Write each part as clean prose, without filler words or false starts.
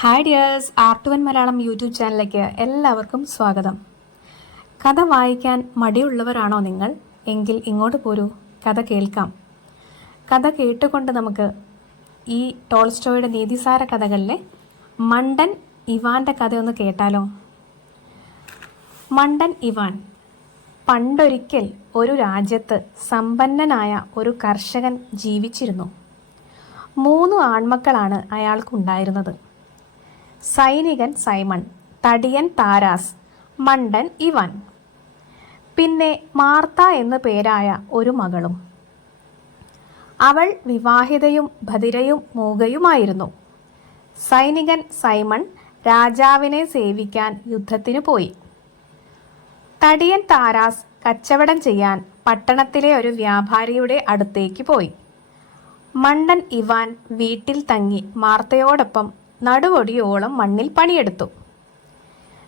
Hi dears, art Malayalam YouTube ചാനലിലേക്ക് എല്ലാവർക്കും സ്വാഗതം. കഥ വായിക്കാൻ മടിയുള്ളവരാണോ നിങ്ങൾ? എങ്കിൽ ഇങ്ങോട്ട് പോരൂ, കഥ കേൾക്കാം. കഥ കേട്ടുകൊണ്ട് നമുക്ക് ഈ ടോൾസ്റ്റോയുടെ നീതിസാര കഥകളിലെ മണ്ടൻ ഇവാൻ്റെ കഥയൊന്ന് കേട്ടാലോ. മണ്ടൻ ഇവാൻ. പണ്ടൊരിക്കൽ ഒരു രാജ്യത്ത് സമ്പന്നനായ ഒരു കർഷകൻ ജീവിച്ചിരുന്നു. 3 ആൺമക്കളാണ് അയാൾക്കുണ്ടായിരുന്നത്. സൈനികൻ സൈമൺ, തടിയൻ താരാസ്, മണ്ടൻ ഇവാൻ. പിന്നെ മാർത്ത എന്നു പേരായ ഒരു മകളും. അവൾ വിവാഹിതയും ബധിരയും മൂകയുമായിരുന്നു. സൈനികൻ സൈമൺ രാജാവിനെ സേവിക്കാൻ യുദ്ധത്തിനു പോയി. തടിയൻ താരാസ് കച്ചവടം ചെയ്യാൻ പട്ടണത്തിലെ ഒരു വ്യാപാരിയുടെ അടുത്തേക്ക് പോയി. മണ്ടൻ ഇവാൻ വീട്ടിൽ തങ്ങി മാർത്തയോടൊപ്പം നടുവൊടിയോളം മണ്ണിൽ പണിയെടുത്തു.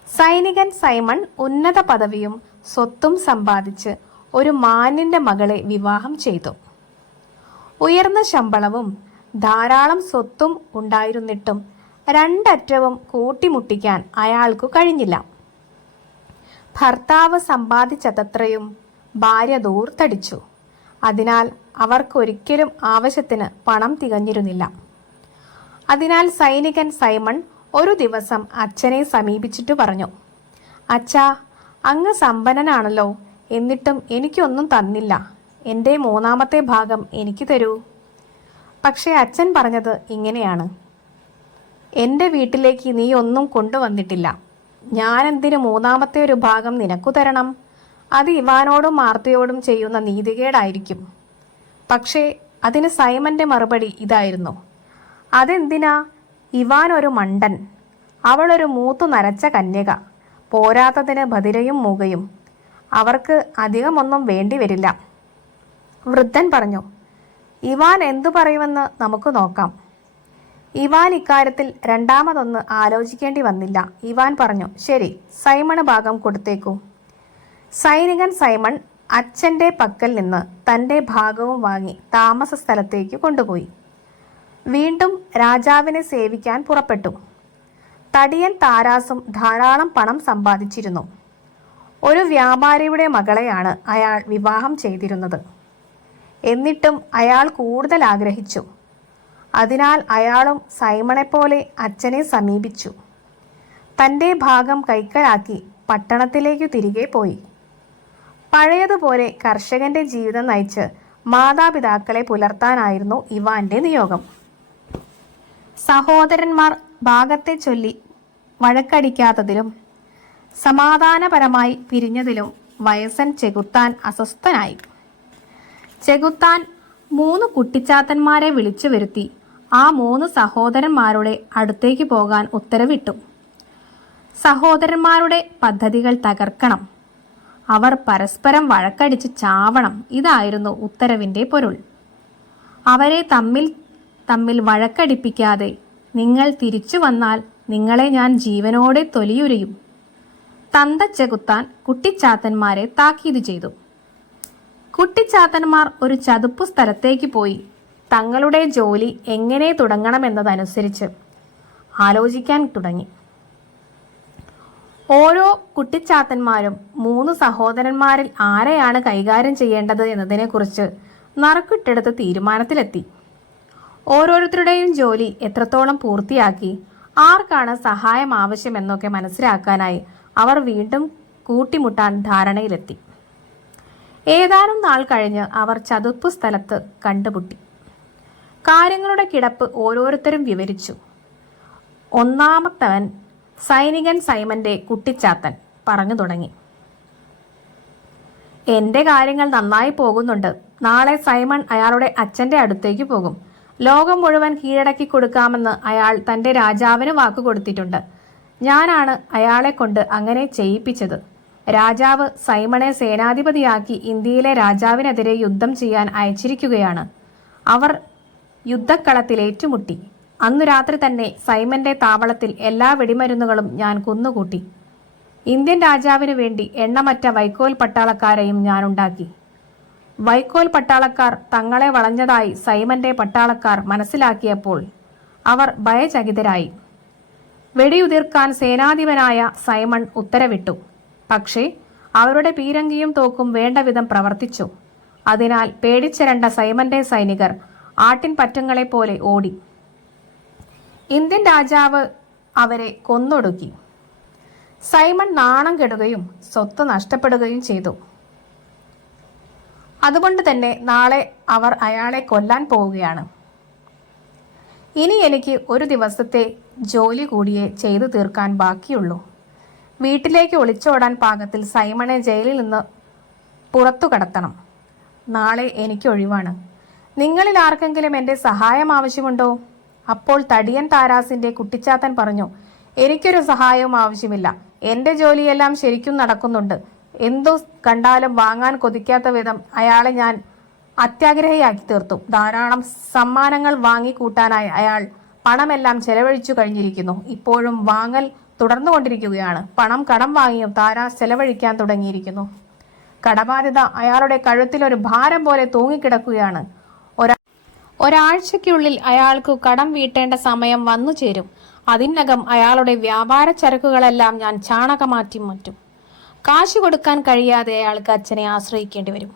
സൈനികൻ സൈമൺ ഉന്നത പദവിയും സ്വത്തും സമ്പാദിച്ച് ഒരു മാന്യന്റെ മകളെ വിവാഹം ചെയ്തു. ഉയർന്ന ശമ്പളവും ധാരാളം സ്വത്തും ഉണ്ടായിരുന്നിട്ടും രണ്ടറ്റവും കൂട്ടിമുട്ടിക്കാൻ അയാൾക്കു കഴിഞ്ഞില്ല. ഭർത്താവ് സമ്പാദിച്ചതത്രയും ഭാര്യ ദൂർത്തടിച്ചു. അതിനാൽ അവർക്കൊരിക്കലും ആവശ്യത്തിന് പണം തികഞ്ഞിരുന്നില്ല. അതിനാൽ സൈനികൻ സൈമൺ ഒരു ദിവസം അച്ഛനെ സമീപിച്ചിട്ട് പറഞ്ഞു, "അച്ഛാ, അങ്ങ് സമ്പന്നനാണല്ലോ, എന്നിട്ടും എനിക്കൊന്നും തന്നില്ല. എൻ്റെ 3ാമത്തെ ഭാഗം എനിക്ക് തരൂ." പക്ഷേ അച്ഛൻ പറഞ്ഞത് ഇങ്ങനെയാണ്: "എൻ്റെ വീട്ടിലേക്ക് നീ ഒന്നും കൊണ്ടുവന്നിട്ടില്ല. ഞാനെന്തിനു 3ാമത്തെ ഒരു ഭാഗം നിനക്കു തരണം? അത് ഇവാനോടും മാർത്തയോടും ചെയ്യുന്ന നീതികേടായിരിക്കും." പക്ഷേ അതിന് സൈമന്റെ മറുപടി ഇതായിരുന്നു: "അതെന്തിനാ? ഇവാൻ ഒരു മണ്ടൻ, അവളൊരു മൂത്തു നരച്ച കന്യക, പോരാത്തതിന് ബധിരയും മൂകയും. അവർക്ക് അധികമൊന്നും വേണ്ടി വരില്ല." വൃദ്ധൻ പറഞ്ഞു, "ഇവാൻ എന്തു പറയുമെന്ന് നമുക്ക് നോക്കാം." ഇവാൻ ഇക്കാര്യത്തിൽ രണ്ടാമതൊന്ന് ആലോചിക്കേണ്ടി വന്നില്ല. ഇവാൻ പറഞ്ഞു, "ശരി, സൈമണ് ഭാഗം കൊടുത്തേക്കൂ." സൈനികൻ സൈമൺ അച്ഛൻ്റെ പക്കൽ നിന്ന് തൻ്റെ ഭാഗവും വാങ്ങി താമസ സ്ഥലത്തേക്ക് കൊണ്ടുപോയി. വീണ്ടും രാജാവിനെ സേവിക്കാൻ പുറപ്പെട്ടു. തടിയൻ താരാസും ധാരാളം പണം സമ്പാദിച്ചിരുന്നു. ഒരു വ്യാപാരിയുടെ മകളെയാണ് അയാൾ വിവാഹം ചെയ്തിരുന്നത്. എന്നിട്ടും അയാൾ കൂടുതൽ ആഗ്രഹിച്ചു. അതിനാൽ അയാളും സൈമണെപ്പോലെ അച്ഛനെ സമീപിച്ചു. തൻ്റെ ഭാഗം കൈക്കലാക്കി പട്ടണത്തിലേക്കു തിരികെ പോയി. പഴയതുപോലെ കർഷകന്റെ ജീവിതം നയിച്ച് മാതാപിതാക്കളെ പുലർത്താനായിരുന്നു ഇവാന്റെ നിയോഗം. സഹോദരന്മാർ ഭാഗത്തെ ചൊല്ലി വഴക്കടിക്കാത്തതിലും സമാധാനപരമായി പിരിഞ്ഞതിലും വയസ്സൻ ചെകുത്താൻ അസ്വസ്ഥനായി. ചെകുത്താൻ 3 കുട്ടിച്ചാത്തന്മാരെ വിളിച്ചു വരുത്തി ആ 3 സഹോദരന്മാരുടെ അടുത്തേക്ക് പോകാൻ ഉത്തരവിട്ടു. സഹോദരന്മാരുടെ പദ്ധതികൾ തകർക്കണം, അവർ പരസ്പരം വഴക്കടിച്ച് ചാവണം, ഇതായിരുന്നു ഉത്തരവിൻ്റെ പൊരുൾ. അവരെ തമ്മിൽ വഴക്കടിപ്പിക്കാതെ നിങ്ങൾ തിരിച്ചു വന്നാൽ നിങ്ങളെ ഞാൻ ജീവനോടെ തൊലിയുരിയും. തന്തച്ചെകുത്താൻ കുട്ടിച്ചാത്തന്മാരെ താക്കീത് ചെയ്തു. കുട്ടിച്ചാത്തന്മാർ ഒരു ചതുപ്പു സ്ഥലത്തേക്ക് പോയി തങ്ങളുടെ ജോലി എങ്ങനെ തുടങ്ങണമെന്നതനുസരിച്ച് ആലോചിക്കാൻ തുടങ്ങി. ഓരോ കുട്ടിച്ചാത്തന്മാരും 3 സഹോദരന്മാരിൽ ആരെയാണ് കൈകാര്യം ചെയ്യേണ്ടത് എന്നതിനെക്കുറിച്ച് നറുക്കിട്ടെടുത്ത് തീരുമാനത്തിലെത്തി. ഓരോരുത്തരുടെയും ജോലി എത്രത്തോളം പൂർത്തിയാക്കി, ആർക്കാണ് സഹായം ആവശ്യമെന്നൊക്കെ മനസ്സിലാക്കാനായി അവർ വീണ്ടും കൂട്ടിമുട്ടാൻ ധാരണയിലെത്തി. ഏതാനും നാൾ കഴിഞ്ഞ് അവർ ചതുപ്പു സ്ഥലത്ത് കണ്ടുമുട്ടി. കാര്യങ്ങളുടെ കിടപ്പ് ഓരോരുത്തരും വിവരിച്ചു. ഒന്നാമത്തവൻ, സൈനികൻ സൈമന്റെ കുട്ടിച്ചാത്തൻ, പറഞ്ഞു തുടങ്ങി: "എൻ്റെ കാര്യങ്ങൾ നന്നായി പോകുന്നുണ്ട്. നാളെ സൈമൺ അയാളുടെ അച്ഛൻ്റെ അടുത്തേക്ക് പോകും. ലോകം മുഴുവൻ കീഴടക്കി കൊടുക്കാമെന്ന് അയാൾ തൻ്റെ രാജാവിന് വാക്കുകൊടുത്തിട്ടുണ്ട്. ഞാനാണ് അയാളെ കൊണ്ട് അങ്ങനെ ചെയ്യിപ്പിച്ചത്. രാജാവ് സൈമണെ സേനാധിപതിയാക്കി ഇന്ത്യയിലെ രാജാവിനെതിരെ യുദ്ധം ചെയ്യാൻ അയച്ചിരിക്കുകയാണ്." അവർ യുദ്ധക്കളത്തിൽ ഏറ്റുമുട്ടി. അന്നു രാത്രി തന്നെ സൈമന്റെ താവളത്തിൽ എല്ലാ വെടിമരുന്നുകളും ഞാൻ കുന്നുകൂട്ടി. ഇന്ത്യൻ രാജാവിനു വേണ്ടി എണ്ണമറ്റ വൈക്കോൽ പട്ടാളക്കാരെയും ഞാനുണ്ടാക്കി. വൈക്കോൽ പട്ടാളക്കാർ തങ്ങളെ വളഞ്ഞതായി സൈമന്റെ പട്ടാളക്കാർ മനസ്സിലാക്കിയപ്പോൾ അവർ ഭയചകിതരായി. വെടിയുതിർക്കാൻ സേനാധിപനായ സൈമൺ ഉത്തരവിട്ടു. പക്ഷേ അവരുടെ പീരങ്കിയും തോക്കും വേണ്ടവിധം പ്രവർത്തിച്ചു. അതിനാൽ പേടിച്ചിരണ്ട സൈമന്റെ സൈനികർ ആട്ടിൻ പറ്റങ്ങളെപ്പോലെ ഓടി. ഇന്ത്യൻ രാജാവ് അവരെ കൊന്നൊടുക്കി. സൈമൺ നാണം കെടുകയും സ്വത്ത് നഷ്ടപ്പെടുകയും ചെയ്തു. അതുകൊണ്ട് തന്നെ നാളെ അവർ അയാളെ കൊല്ലാൻ പോവുകയാണ്. ഇനി എനിക്ക് ഒരു ദിവസത്തെ ജോലി കൂടിയേ ചെയ്തു തീർക്കാൻ ബാക്കിയുള്ളൂ. വീട്ടിലേക്ക് ഒളിച്ചോടാൻ പാകത്തിൽ സൈമണെ ജയിലിൽ നിന്ന് പുറത്തു കടത്തണം. നാളെ എനിക്ക് ഒഴിവാണ്. നിങ്ങളിൽ ആർക്കെങ്കിലും എൻ്റെ സഹായം ആവശ്യമുണ്ടോ? അപ്പോൾ തടിയൻ താരാസിന്റെ കുട്ടിച്ചാത്തൻ പറഞ്ഞു, എനിക്കൊരു സഹായവും ആവശ്യമില്ല. എൻ്റെ ജോലിയെല്ലാം ശരിക്കും നടക്കുന്നുണ്ട്. എന്തു കണ്ടാലും വാങ്ങാൻ കൊതിക്കാത്ത വിധം അയാളെ ഞാൻ അത്യാഗ്രഹിയാക്കി തീർത്തു. ധാരാളം സമ്മാനങ്ങൾ വാങ്ങിക്കൂട്ടാനായി അയാൾ പണമെല്ലാം ചെലവഴിച്ചു കഴിഞ്ഞിരിക്കുന്നു. ഇപ്പോഴും വാങ്ങൽ തുടർന്നുകൊണ്ടിരിക്കുകയാണ്. പണം കടം വാങ്ങിയും താരാസ് ചെലവഴിക്കാൻ തുടങ്ങിയിരിക്കുന്നു. കടബാധ്യത അയാളുടെ കഴുത്തിലൊരു ഭാരം പോലെ തൂങ്ങിക്കിടക്കുകയാണ്. ഒരാഴ്ചയ്ക്കുള്ളിൽ അയാൾക്ക് കടം വീട്ടേണ്ട സമയം വന്നു ചേരും. അതിനകം അയാളുടെ വ്യാപാര ചരക്കുകളെല്ലാം ഞാൻ ചാണകമാറ്റി മാറ്റും. കാശ് കൊടുക്കാൻ കഴിയാതെ അയാൾക്ക് അച്ഛനെ ആശ്രയിക്കേണ്ടി വരും.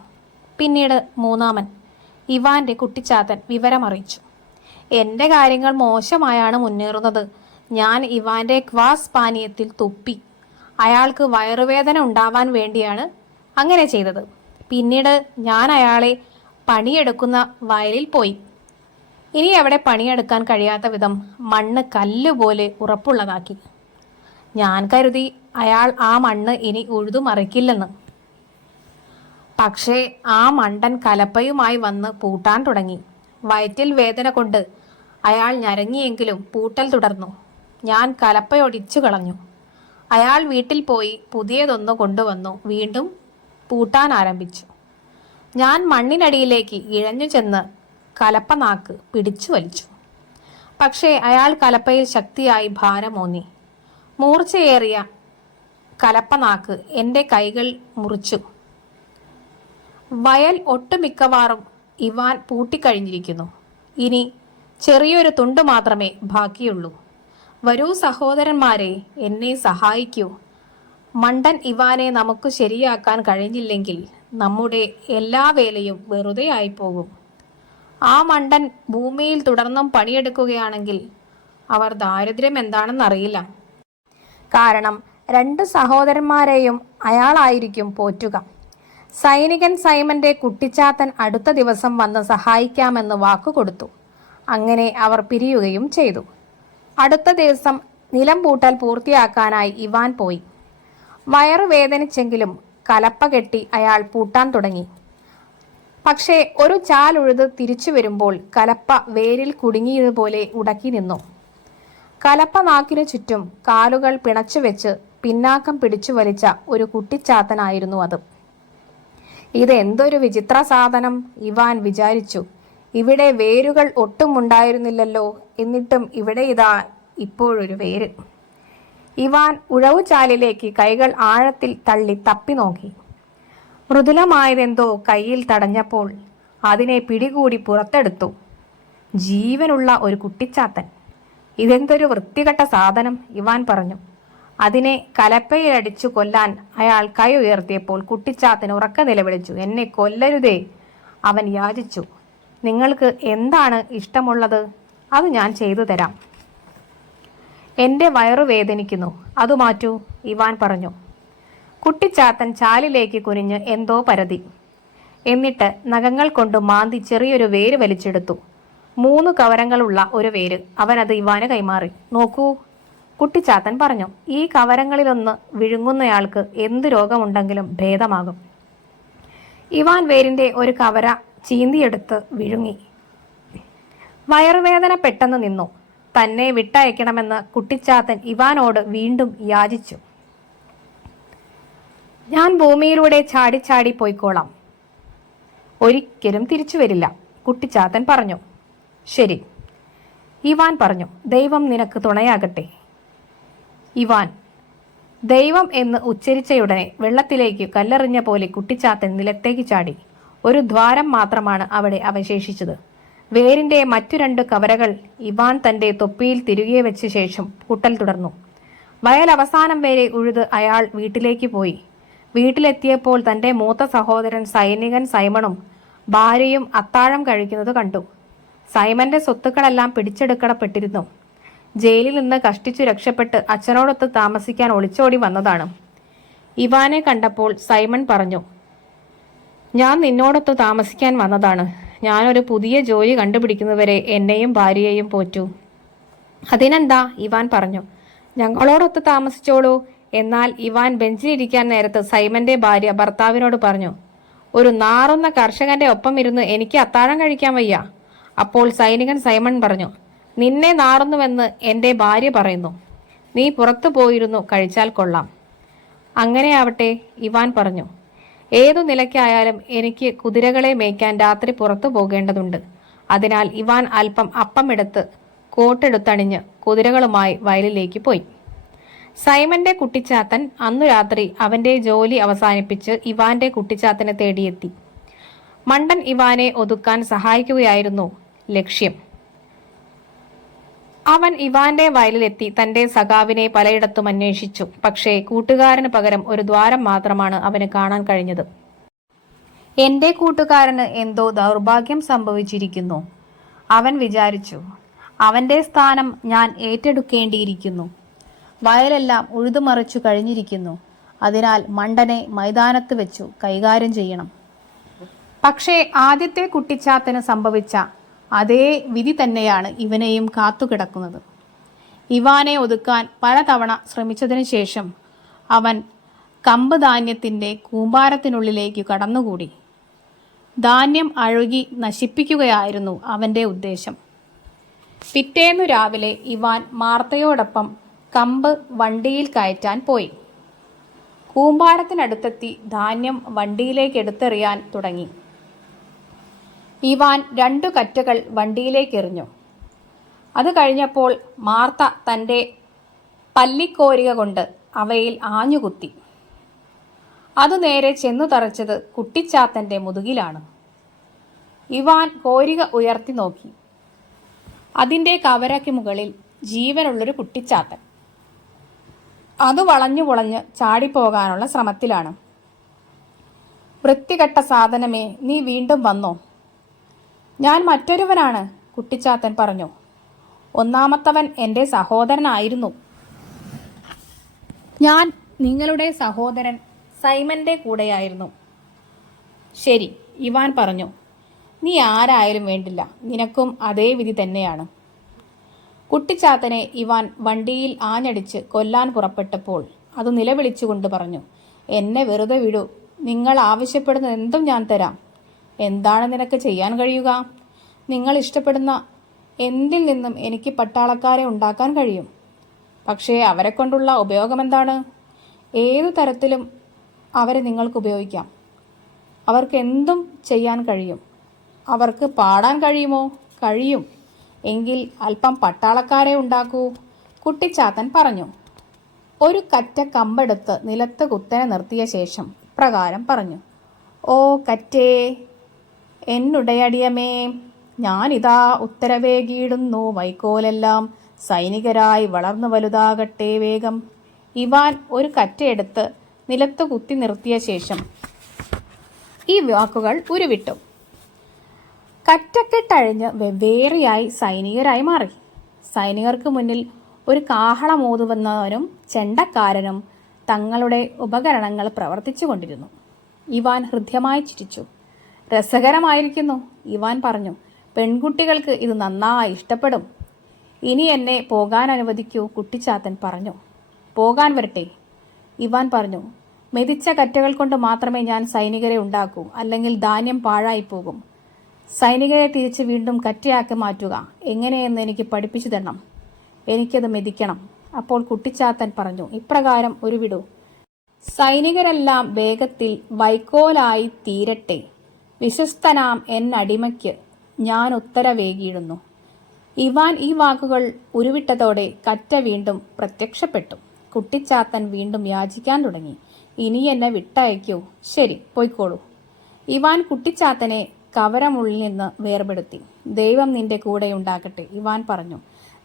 പിന്നീട് മൂന്നാമൻ ഇവാന്റെ കുട്ടിച്ചാത്തൻ വിവരമറിയിച്ചു. എൻ്റെ കാര്യങ്ങൾ മോശമായാണ് മുന്നേറുന്നത്. ഞാൻ ഇവാന്റെ ക്വാസ് പാനീയത്തിൽ തുപ്പി. അയാൾക്ക് വയറുവേദന ഉണ്ടാവാൻ വേണ്ടിയാണ് അങ്ങനെ ചെയ്തത്. പിന്നീട് ഞാൻ അയാളെ പണിയെടുക്കുന്ന വയലിൽ പോയി. ഇനി അവിടെ പണിയെടുക്കാൻ കഴിയാത്ത വിധം മണ്ണ് കല്ലുപോലെ ഉറപ്പുള്ളതാക്കി. ഞാൻ കരുതി അയാൾ ആ മണ്ണ് ഇനി ഉഴുതുമറിക്കില്ലെന്ന്. പക്ഷേ ആ മണ്ടൻ കലപ്പയുമായി വന്ന് പൂട്ടാൻ തുടങ്ങി. വയറ്റിൽ വേദന കൊണ്ട് അയാൾ ഞരങ്ങിയെങ്കിലും പൂട്ടൽ തുടർന്നു. ഞാൻ കലപ്പയൊടിച്ചു കളഞ്ഞു. അയാൾ വീട്ടിൽ പോയി പുതിയതൊന്നു കൊണ്ടുവന്നു വീണ്ടും പൂട്ടാൻ ആരംഭിച്ചു. ഞാൻ മണ്ണിനടിയിലേക്ക് ഇഴഞ്ഞു ചെന്ന് കലപ്പനാക്ക് പിടിച്ചു വലിച്ചു. പക്ഷേ അയാൾ കലപ്പയിൽ ശക്തിയായി ഭാരമോന്നി. മൂർച്ചയേറിയ കലപ്പനാക്ക് എൻ്റെ കൈകൾ മുറിച്ചു. വയൽ ഒട്ടുമിക്കവാറും ഇവാൻ പൂട്ടിക്കഴിഞ്ഞിരിക്കുന്നു. ഇനി ചെറിയൊരു തുണ്ട് മാത്രമേ ബാക്കിയുള്ളൂ. വരൂ സഹോദരന്മാരെ, എന്നെ സഹായിക്കൂ. മണ്ടൻ ഇവാനെ നമുക്ക് ശരിയാക്കാൻ കഴിഞ്ഞില്ലെങ്കിൽ നമ്മുടെ എല്ലാ വേലയും വെറുതെ ആയിപ്പോകും. ആ മണ്ടൻ ഭൂമിയിൽ തുടർന്നും പണിയെടുക്കുകയാണെങ്കിൽ അവർ ദാരിദ്ര്യം എന്താണെന്നറിയില്ല. കാരണം 2 സഹോദരന്മാരെയും അയാളായിരിക്കും പോറ്റുക. സൈനികൻ സൈമന്റെ കുട്ടിച്ചാത്തൻ അടുത്ത ദിവസം വന്ന് സഹായിക്കാമെന്ന് വാക്കുകൊടുത്തു. അങ്ങനെ അവർ പിരിയുകയും ചെയ്തു. അടുത്ത ദിവസം നിലം പൂട്ടൽ പൂർത്തിയാക്കാനായി ഇവാൻ പോയി. വയറു വേദനിച്ചെങ്കിലും കലപ്പ കെട്ടി അയാൾ പൂട്ടാൻ തുടങ്ങി. പക്ഷേ ഒരു ചാലുഴുത് തിരിച്ചു വരുമ്പോൾ കലപ്പ വേരിൽ കുടുങ്ങിയതുപോലെ ഉടക്കി നിന്നു. കലപ്പ നാക്കിനു ചുറ്റും കാലുകൾ പിണച്ചു വെച്ച് പിന്നാക്കം പിടിച്ചു വലിച്ച ഒരു കുട്ടിച്ചാത്തനായിരുന്നു അത്. ഇതെന്തൊരു വിചിത്ര സാധനം, ഇവാൻ വിചാരിച്ചു. ഇവിടെ വേരുകൾ ഒട്ടും ഉണ്ടായിരുന്നില്ലല്ലോ, എന്നിട്ടും ഇവിടെ ഇതാ ഇപ്പോഴൊരു വേര്. ഇവാൻ ഉഴവുചാലിലേക്ക് കൈകൾ ആഴത്തിൽ തള്ളി തപ്പി നോക്കി. മൃദുലമായതെന്തോ കയ്യിൽ തടഞ്ഞപ്പോൾ അതിനെ പിടികൂടി പുറത്തെടുത്തു. ജീവനുള്ള ഒരു കുട്ടിച്ചാത്തൻ. ഇതെന്തൊരു വൃത്തികെട്ട സാധനം, ഇവാൻ പറഞ്ഞു. അതിനെ കലപ്പയിലടിച്ചു കൊല്ലാൻ അയാൾ കൈ ഉയർത്തിയപ്പോൾ കുട്ടിച്ചാത്തൻ ഉറക്കെ നിലവിളിച്ചു. എന്നെ കൊല്ലരുതേ, അവൻ യാചിച്ചു. നിങ്ങൾക്ക് എന്താണ് ഇഷ്ടമുള്ളത്, അത് ഞാൻ ചെയ്തു തരാം. എൻ്റെ വയറു വേദനിക്കുന്നു, അത് മാറ്റൂ, ഇവാൻ പറഞ്ഞു. കുട്ടിച്ചാത്തൻ ചാലിലേക്ക് കുനിഞ്ഞ് എന്തോ പരതി. എന്നിട്ട് നഖങ്ങൾ കൊണ്ട് മാന്തി ചെറിയൊരു വേര് വലിച്ചെടുത്തു. 3 കവരങ്ങളുള്ള ഒരു വേര്. അവനത് ഇവാന് കൈമാറി. നോക്കൂ, കുട്ടിച്ചാത്തൻ പറഞ്ഞു. ഈ കവരങ്ങളിലൊന്ന് വിഴുങ്ങുന്നയാൾക്ക് എന്ത് രോഗമുണ്ടെങ്കിലും ഭേദമാകും. ഇവാൻ വേരിൻ്റെ ഒരു കവര ചീന്തിയെടുത്ത് വിഴുങ്ങി. വയറുവേദന പെട്ടെന്ന് നിന്നു. തന്നെ വിട്ടയക്കണമെന്ന് കുട്ടിച്ചാത്തൻ ഇവാനോട് വീണ്ടും യാചിച്ചു. ഞാൻ ഭൂമിയിലൂടെ ചാടി ചാടി പോയിക്കോളാം, ഒരിക്കലും തിരിച്ചു വരില്ല, കുട്ടിച്ചാത്തൻ പറഞ്ഞു. ശരി, ഇവാൻ പറഞ്ഞു. ദൈവം നിനക്ക് തുണയാകട്ടെ. ഇവാൻ ദൈവം എന്ന് ഉച്ചരിച്ചയുടനെ വെള്ളത്തിലേക്ക് കല്ലെറിഞ്ഞ പോലെ കുട്ടിച്ചാത്തൻ നിലത്തേക്ക് ചാടി. ഒരു ദ്വാരം മാത്രമാണ് അവിടെ അവശേഷിച്ചത്. വേരിന്റെ മറ്റു 2 കവരകൾ ഇവാൻ തന്റെ തൊപ്പിയിൽ തിരികെ വെച്ച ശേഷം കൂട്ടൽ തുടർന്നു. വയൽ അവസാനം വരെ ഉഴുത് അയാൾ വീട്ടിലേക്ക് പോയി. വീട്ടിലെത്തിയപ്പോൾ തന്റെ മൂത്ത സഹോദരൻ സൈനികൻ സൈമണും ഭാര്യയും അത്താഴം കഴിക്കുന്നത് കണ്ടു. സൈമന്റെ സ്വത്തുക്കളെല്ലാം പിടിച്ചെടുക്കപ്പെട്ടിരുന്നു. ജയിലിൽ നിന്ന് കഷ്ടിച്ചു രക്ഷപ്പെട്ട് അച്ഛനോടൊത്ത് താമസിക്കാൻ ഒളിച്ചോടി വന്നതാണ്. ഇവാനെ കണ്ടപ്പോൾ സൈമൺ പറഞ്ഞു, ഞാൻ നിന്നോടൊത്ത് താമസിക്കാൻ വന്നതാണ്. ഞാനൊരു പുതിയ ജോലി കണ്ടുപിടിക്കുന്നവരെ എന്നെയും ഭാര്യയെയും പോറ്റൂ. അതിനെന്താ? ഇവാൻ പറഞ്ഞു. ഞങ്ങളോടൊത്ത് താമസിച്ചോളൂ. എന്നാൽ ഇവാൻ ബെഞ്ചിലിരിക്കാൻ നേരത്ത് സൈമന്റെ ഭാര്യ ഭർത്താവിനോട് പറഞ്ഞു, ഒരു നാറുന്ന കർഷകന്റെ ഒപ്പം ഇരുന്ന് എനിക്ക് അത്താഴം കഴിക്കാൻ വയ്യ. അപ്പോൾ സൈനികൻ സൈമൺ പറഞ്ഞു, നിന്നെ നാറുന്നുവെന്ന് എൻ്റെ ഭാര്യ പറയുന്നു. നീ പുറത്തു പോയിരുന്നു കഴിച്ചാൽ കൊള്ളാം. അങ്ങനെയാവട്ടെ, ഇവാൻ പറഞ്ഞു. ഏതു നിലയ്ക്കായാലും എനിക്ക് കുതിരകളെ മേയ്ക്കാൻ രാത്രി പുറത്തു പോകേണ്ടതുണ്ട്. അതിനാൽ ഇവാൻ അല്പം അപ്പം എടുത്ത് കോട്ടെടുത്തണിഞ്ഞ് കുതിരകളുമായി വയലിലേക്ക് പോയി. സൈമന്റെ കുട്ടിച്ചാത്തൻ അന്നു രാത്രി അവന്റെ ജോലി അവസാനിപ്പിച്ച് ഇവാന്റെ കുട്ടിച്ചാത്തനെ തേടിയെത്തി. മണ്ടൻ ഇവാനെ ഒതുക്കാൻ സഹായിക്കുകയായിരുന്നു ലക്ഷ്യം. അവൻ ഇവാന്റെ വയലിലെത്തി തന്റെ സഖാവിനെ പലയിടത്തും അന്വേഷിച്ചു. പക്ഷേ കൂട്ടുകാരന് പകരം ഒരു ദ്വാരം മാത്രമാണ് അവന് കാണാൻ കഴിഞ്ഞത്. എന്റെ കൂട്ടുകാരന് എന്തോ ദൗർഭാഗ്യം സംഭവിച്ചിരിക്കുന്നു, അവൻ വിചാരിച്ചു. അവന്റെ സ്ഥാനം ഞാൻ ഏറ്റെടുക്കേണ്ടിയിരിക്കുന്നു. വയലെല്ലാം ഉഴുതുമറിച്ചു കഴിഞ്ഞിരിക്കുന്നു. അതിനാൽ മണ്ടനെ മൈതാനത്ത് വെച്ചു കൈകാര്യം ചെയ്യണം. പക്ഷേ ആദ്യത്തെ കുട്ടിച്ചാത്തന് സംഭവിച്ച അതേ വിധി തന്നെയാണ് ഇവനെയും കാത്തുകിടക്കുന്നത്. ഇവാനെ ഒതുക്കാൻ പലതവണ ശ്രമിച്ചതിനു ശേഷം അവൻ കമ്പ് ധാന്യത്തിൻ്റെ കൂമ്പാരത്തിനുള്ളിലേക്ക് കടന്നുകൂടി. ധാന്യം അഴുകി നശിപ്പിക്കുകയായിരുന്നു അവൻ്റെ ഉദ്ദേശം. പിറ്റേന്നു രാവിലെ ഇവാൻ മാർത്തയോടൊപ്പം കമ്പ് വണ്ടിയിൽ കയറ്റാൻ പോയി. കൂമ്പാരത്തിനടുത്തെത്തി ധാന്യം വണ്ടിയിലേക്ക് എടുത്തെറിയാൻ തുടങ്ങി. ഇവാൻ 2 കറ്റകൾ വണ്ടിയിലേക്കെറിഞ്ഞു. അത് കഴിഞ്ഞപ്പോൾ മാർത്ത തൻ്റെ പല്ലിക്കോരിക കൊണ്ട് അവയിൽ ആഞ്ഞുകുത്തി. അതു നേരെ ചെന്നു തറച്ചത് കുട്ടിച്ചാത്തൻ്റെ മുതുകിലാണ്. ഇവാൻ കോരിക ഉയർത്തി നോക്കി. അതിൻ്റെ കവരയ്ക്ക് മുകളിൽ ജീവനുള്ളൊരു കുട്ടിച്ചാത്തൻ. അത് വളഞ്ഞു പൊളഞ്ഞ് ചാടിപ്പോകാനുള്ള ശ്രമത്തിലാണ്. വൃത്തികെട്ട സാധനമേ, നീ വീണ്ടും വന്നോ? ഞാൻ മറ്റൊരുവനാണ്, കുട്ടിച്ചാത്തൻ പറഞ്ഞു. ഒന്നാമത്തവൻ എൻ്റെ സഹോദരനായിരുന്നു. ഞാൻ നിങ്ങളുടെ സഹോദരൻ സൈമന്റെ കൂടെയായിരുന്നു. ശരി, ഇവാൻ പറഞ്ഞു. നീ ആരായാലും വേണ്ടില്ല, നിനക്കും അതേ വിധി തന്നെയാണ്. കുട്ടിച്ചാത്തനെ ഇവാൻ വണ്ടിയിൽ ആഞ്ഞടിച്ച് കൊല്ലാൻ പുറപ്പെട്ടപ്പോൾ അത് നിലവിളിച്ചുകൊണ്ട് പറഞ്ഞു, എന്നെ വെറുതെ വിടൂ. നിങ്ങൾ ആവശ്യപ്പെടുന്ന എന്തും ഞാൻ തരാം. എന്താണ് നിനക്ക് ചെയ്യാൻ കഴിയുക? നിങ്ങൾ ഇഷ്ടപ്പെടുന്ന എന്തിൽ നിന്നും എനിക്ക് പട്ടാളക്കാരെ ഉണ്ടാക്കാൻ കഴിയും. പക്ഷേ അവരെ കൊണ്ടുള്ള ഉപയോഗമെന്താണ്? ഏതു തരത്തിലും അവരെ നിങ്ങൾക്ക് ഉപയോഗിക്കാം. അവർക്ക് എന്തും ചെയ്യാൻ കഴിയും. അവർക്ക് പാടാൻ കഴിയുമോ? കഴിയും. എങ്കിൽ അല്പം പട്ടാളക്കാരെ ഉണ്ടാക്കൂ, കുട്ടിച്ചാത്തൻ പറഞ്ഞു. ഒരു കറ്റ കമ്പെടുത്ത് നിലത്ത് കുത്തനെ നിർത്തിയ ശേഷം ഇപ്രകാരം പറഞ്ഞു, ഓ കറ്റേ, എന്നുടയടിയമേ, ഞാനിതാ ഉത്തരവേകിയിടുന്നു. വൈക്കോലെല്ലാം സൈനികരായി വളർന്നു വലുതാകട്ടെ വേഗം. ഇവാൻ ഒരു കറ്റയെടുത്ത് നിലത്ത് കുത്തി നിർത്തിയ ശേഷം ഈ വാക്കുകൾ ഉരുവിട്ടു. കറ്റക്കെട്ടഴിഞ്ഞ് വെവ്വേറെയായി സൈനികരായി മാറി. സൈനികർക്ക് മുന്നിൽ ഒരു കാഹളമോതുവന്നവനും ചെണ്ടക്കാരനും തങ്ങളുടെ ഉപകരണങ്ങൾ പ്രവർത്തിച്ചു കൊണ്ടിരുന്നു. ഇവാൻ ഹൃദ്യമായി ചിരിച്ചു. രസകരമായിരിക്കുന്നു, ഇവാൻ പറഞ്ഞു. പെൺകുട്ടികൾക്ക് ഇത് നന്നായി ഇഷ്ടപ്പെടും. ഇനി എന്നെ പോകാൻ അനുവദിക്കൂ, കുട്ടിച്ചാത്തൻ പറഞ്ഞു. പോകാൻ വരട്ടെ, ഇവാൻ പറഞ്ഞു. മെതിച്ച കറ്റകൾ കൊണ്ട് മാത്രമേ ഞാൻ സൈനികരെ ഉണ്ടാക്കൂ, അല്ലെങ്കിൽ ധാന്യം പാഴായിപ്പോകും. സൈനികരെ തിരിച്ച് വീണ്ടും കറ്റയാക്കി മാറ്റുക എങ്ങനെയെന്ന് എനിക്ക് പഠിപ്പിച്ചു തരണം. എനിക്കത് മെതിക്കണം. അപ്പോൾ കുട്ടിച്ചാത്തൻ പറഞ്ഞു, ഇപ്രകാരം ഉരുവിടൂ. സൈനികരെല്ലാം വേഗത്തിൽ വൈക്കോലായി തീരട്ടെ. വിശ്വസ്തനാം എന്നടിമയ്ക്ക് ഞാൻ ഉത്തരവേകിയിടുന്നു. ഇവാൻ ഈ വാക്കുകൾ ഉരുവിട്ടതോടെ കറ്റ വീണ്ടും പ്രത്യക്ഷപ്പെട്ടു. കുട്ടിച്ചാത്തൻ വീണ്ടും യാചിക്കാൻ തുടങ്ങി. ഇനി എന്നെ വിട്ടയക്കൂ. ശരി, പോയിക്കോളൂ. ഇവാൻ കുട്ടിച്ചാത്തനെ കവരമുള്ളിൽ നിന്ന് വേർപെടുത്തി. ദൈവം നിന്റെ കൂടെ ഉണ്ടാകട്ടെ, ഇവാൻ പറഞ്ഞു.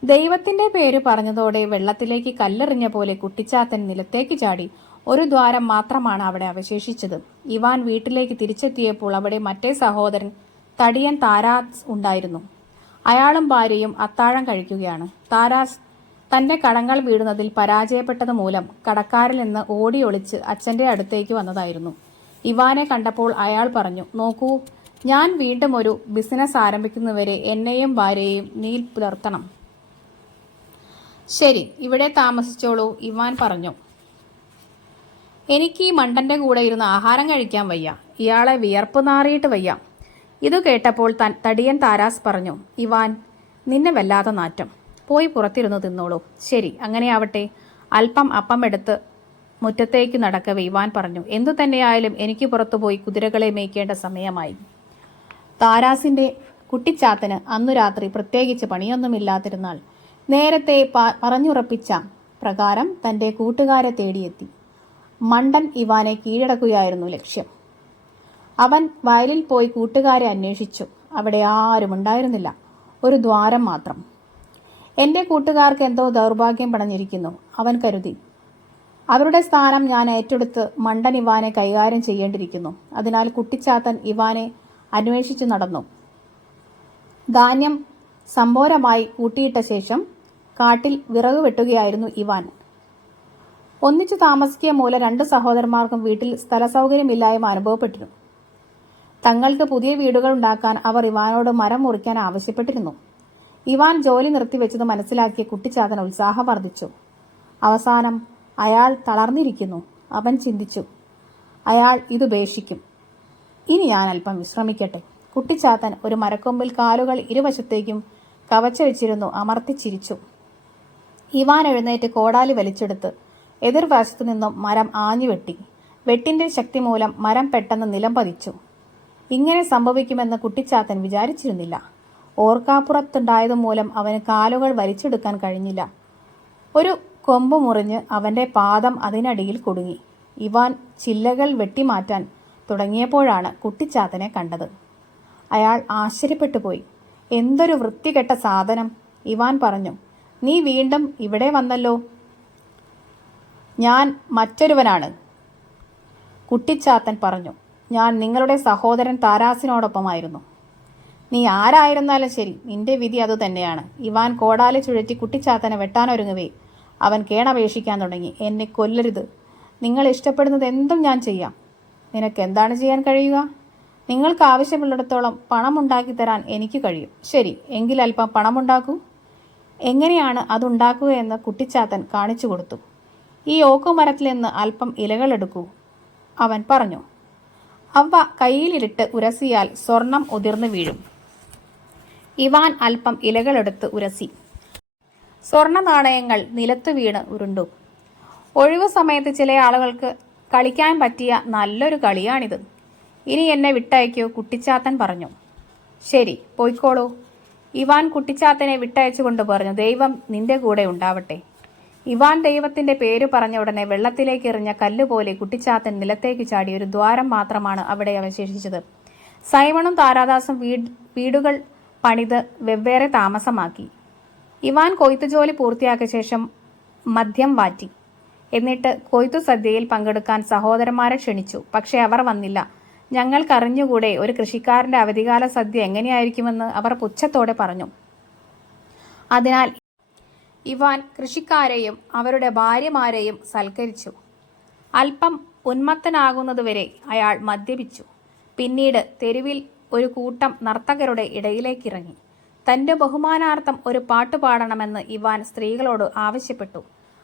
ദൈവത്തിന്റെ പേര് പറഞ്ഞതോടെ വെള്ളത്തിലേക്ക് കല്ലെറിഞ്ഞ പോലെ കുട്ടിച്ചാത്തൻ നിലത്തേക്ക് ചാടി. ഒരു ദ്വാരം മാത്രമാണ് അവിടെ അവശേഷിച്ചത്. ഇവാൻ വീട്ടിലേക്ക് തിരിച്ചെത്തിയപ്പോൾ അവിടെ മറ്റേ സഹോദരൻ തടിയൻ താരാസ് ഉണ്ടായിരുന്നു. അയാളും ഭാര്യയും അത്താഴം കഴിക്കുകയാണ്. താരാസ് തന്റെ കടങ്ങൾ വീടുന്നതിൽ പരാജയപ്പെട്ടത് മൂലം കടക്കാരിൽ നിന്ന് ഓടി ഒളിച്ച് അച്ഛന്റെ അടുത്തേക്ക് വന്നതായിരുന്നു. ഇവാനെ കണ്ടപ്പോൾ അയാൾ പറഞ്ഞു, നോക്കൂ, ഞാൻ വീണ്ടും ഒരു ബിസിനസ് ആരംഭിക്കുന്നവരെ എന്നെയും ഭാര്യയെയും നീ പുലർത്തണം. ശരി, ഇവിടെ താമസിച്ചോളൂ, ഇവാൻ പറഞ്ഞു. എനിക്ക് ഈ മണ്ടന്റെ കൂടെ ഇരുന്ന് ആഹാരം കഴിക്കാൻ വയ്യ. ഇയാളെ വിയർപ്പ് നാറിയിട്ട് വയ്യ. ഇതു കേട്ടപ്പോൾ തടിയൻ താരാസ് പറഞ്ഞു, ഇവാൻ, നിന്നെ വല്ലാതെ നാറ്റം. പോയി പുറത്തിരുന്ന് തിന്നോളൂ. ശരി, അങ്ങനെയാവട്ടെ. അല്പം അപ്പം എടുത്ത് മുറ്റത്തേക്ക് നടക്കവേ ഇവാൻ പറഞ്ഞു, എന്തു തന്നെയായാലും എനിക്ക് പുറത്തുപോയി കുതിരകളെ മേയ്ക്കേണ്ട സമയമായി. താരാസിന്റെ കുട്ടിച്ചാത്തന് അന്നു രാത്രി പ്രത്യേകിച്ച് പണിയൊന്നുമില്ലാതിരുന്നാൽ നേരത്തെ പറഞ്ഞുറപ്പിച്ച പ്രകാരം തന്റെ കൂട്ടുകാരെ തേടിയെത്തി. മണ്ടൻ ഇവാനെ കീഴടക്കുകയായിരുന്നു ലക്ഷ്യം. അവൻ വയലിൽ പോയി കൂട്ടുകാരെ അന്വേഷിച്ചു. അവിടെ ആരും ഉണ്ടായിരുന്നില്ല. ഒരു ദ്വാരം മാത്രം. എന്റെ കൂട്ടുകാർക്ക് എന്തോ ദൗർഭാഗ്യം പടഞ്ഞിരിക്കുന്നു, അവൻ കരുതി. അവരുടെ സ്ഥാനം ഞാൻ ഏറ്റെടുത്ത് മണ്ടൻ ഇവാനെ കൈകാര്യം ചെയ്യേണ്ടിയിരിക്കുന്നു. അതിനാൽ കുട്ടിച്ചാത്തൻ ഇവാനെ അന്വേഷിച്ചു നടന്നു. ധാന്യം സംഭോരമായി കൂട്ടിയിട്ട ശേഷം കാട്ടിൽ വിറക് വെട്ടുകയായിരുന്നു ഇവാൻ. ഒന്നിച്ചു താമസിക്കുക മൂലം രണ്ടു സഹോദരന്മാർക്കും വീട്ടിൽ സ്ഥലസൗകര്യമില്ലായ്മ അനുഭവപ്പെട്ടിരുന്നു. തങ്ങൾക്ക് പുതിയ വീടുകൾ ഉണ്ടാക്കാൻ അവർ ഇവാനോട് മരം മുറിക്കാൻ ആവശ്യപ്പെട്ടിരുന്നു. ഇവാൻ ജോലി നിർത്തിവെച്ചത് മനസ്സിലാക്കിയ കുട്ടിച്ചാത്തൻ ഉത്സാഹം വർദ്ധിച്ചു. അവസാനം അയാൾ തളർന്നിരിക്കുന്നു. അവൻ ചിന്തിച്ചു, അയാൾ ഇതുപേക്ഷിക്കും. ഇനി ഞാൻ അല്പം വിശ്രമിക്കട്ടെ. കുട്ടിച്ചാത്തൻ ഒരു മരക്കൊമ്പിൽ കാലുകൾ ഇരുവശത്തേക്കും കവച്ചു വെച്ചിരുന്നു അമർത്തിച്ചിരിച്ചു. ഇവാൻ എഴുന്നേറ്റ് കോടാലി വലിച്ചെടുത്ത് എതിർവശത്തു നിന്നും മരം ആഞ്ഞു വെട്ടി. വെട്ടിന്റെ ശക്തി മൂലം മരം പെട്ടെന്ന് നിലം പതിച്ചു. ഇങ്ങനെ സംഭവിക്കുമെന്ന് കുട്ടിച്ചാത്തൻ വിചാരിച്ചിരുന്നില്ല. ഓർക്കാപ്പുറത്തുണ്ടായതു മൂലം അവന് കാലുകൾ വലിച്ചെടുക്കാൻ കഴിഞ്ഞില്ല. ഒരു കൊമ്പ് മുറിഞ്ഞ് അവന്റെ പാദം അതിനടിയിൽ കുടുങ്ങി. ഇവാൻ ചില്ലകൾ വെട്ടിമാറ്റാൻ തുടങ്ങിയപ്പോഴാണ് കുട്ടിച്ചാത്തനെ കണ്ടത്. അയാൾ ആശ്ചര്യപ്പെട്ടുപോയി. എന്തൊരു വൃത്തികെട്ട സാധനം, ഇവാൻ പറഞ്ഞു. നീ വീണ്ടും ഇവിടെ വന്നല്ലോ. ഞാൻ മറ്റൊരുവനാണ്, കുട്ടിച്ചാത്തൻ പറഞ്ഞു. ഞാൻ നിങ്ങളുടെ സഹോദരൻ താരാസിനോടൊപ്പമായിരുന്നു. നീ ആരായിരുന്നാലും ശരി, നിന്റെ വിധി അതുതന്നെയാണ്. ഇവാൻ കോടാലി ചുഴറ്റി കുട്ടിച്ചാത്തനെ വെട്ടാനൊരുങ്ങവേ അവൻ കേണപേക്ഷിക്കാൻ തുടങ്ങി. എന്നെ കൊല്ലരുത്. നിങ്ങൾ ഇഷ്ടപ്പെടുന്നത് എന്തും ഞാൻ ചെയ്യാം. നിനക്ക് എന്താണ് ചെയ്യാൻ കഴിയുക? നിങ്ങൾക്ക് ആവശ്യമുള്ളിടത്തോളം പണം ഉണ്ടാക്കി തരാൻ എനിക്ക് കഴിയും. ശരി, എങ്കിൽ അല്പം പണമുണ്ടാക്കൂ. എങ്ങനെയാണ് അതുണ്ടാക്കുക എന്ന് കുട്ടിച്ചാത്തൻ കാണിച്ചു കൊടുത്തു. ഈ ഓക്കുമരത്തിൽ നിന്ന് അല്പം ഇലകളെടുക്കൂ, അവൻ പറഞ്ഞു. അവ കയ്യിലിട്ട് ഉരസിയാൽ സ്വർണം ഉതിർന്നു വീഴും. ഇവാൻ അല്പം ഇലകളെടുത്ത് ഉരസി. സ്വർണ്ണ നാണയങ്ങൾ നിലത്തു വീണ് ഉരുണ്ടു. ഒഴിവു സമയത്ത് ചില ആളുകൾക്ക് കളിക്കാൻ പറ്റിയ നല്ലൊരു കളിയാണിത്. ഇനി എന്നെ വിട്ടയക്കൂ, കുട്ടിച്ചാത്തൻ പറഞ്ഞു. ശരി, പോയിക്കോളൂ, ഇവാൻ കുട്ടിച്ചാത്തനെ വിട്ടയച്ചുകൊണ്ട് പറഞ്ഞു. ദൈവം നിന്റെ കൂടെ ഉണ്ടാവട്ടെ. ഇവാൻ ദൈവത്തിന്റെ പേര് പറഞ്ഞ ഉടനെ വെള്ളത്തിലേക്ക് എറിഞ്ഞ കല്ലുപോലെ കുട്ടിച്ചാത്തൻ നിലത്തേക്ക് ചാടി. ഒരു ദ്വാരം മാത്രമാണ് അവിടെ അവശേഷിച്ചത്. സൈമണും താരാദാസും വീടുകൾ പണിത് വെവ്വേറെ താമസമാക്കി. ഇവാൻ കൊയ്ത്തു ജോലി പൂർത്തിയാക്കിയ ശേഷം മദ്യം വാറ്റി. എന്നിട്ട് കൊയ്ത്തു സദ്യയിൽ പങ്കെടുക്കാൻ സഹോദരന്മാരെ ക്ഷണിച്ചു. പക്ഷെ അവർ വന്നില്ല. ഞങ്ങൾക്കറിഞ്ഞുകൂടെ ഒരു കൃഷിക്കാരന്റെ അവധികാല സദ്യ എങ്ങനെയായിരിക്കുമെന്ന് അവർ പുച്ഛത്തോടെ പറഞ്ഞു. അതിനാൽ ഇവാൻ കൃഷിക്കാരെയും അവരുടെ ഭാര്യമാരെയും സൽക്കരിച്ചു. അല്പം ഉന്മത്തനാകുന്നതുവരെ അയാൾ മദ്യപിച്ചു. പിന്നീട് തെരുവിൽ ഒരു കൂട്ടം നർത്തകരുടെ ഇടയിലേക്കിറങ്ങി. തന്റെ ബഹുമാനാർത്ഥം ഒരു പാട്ട് പാടണമെന്ന് ഇവാൻ സ്ത്രീകളോട് ആവശ്യപ്പെട്ടു.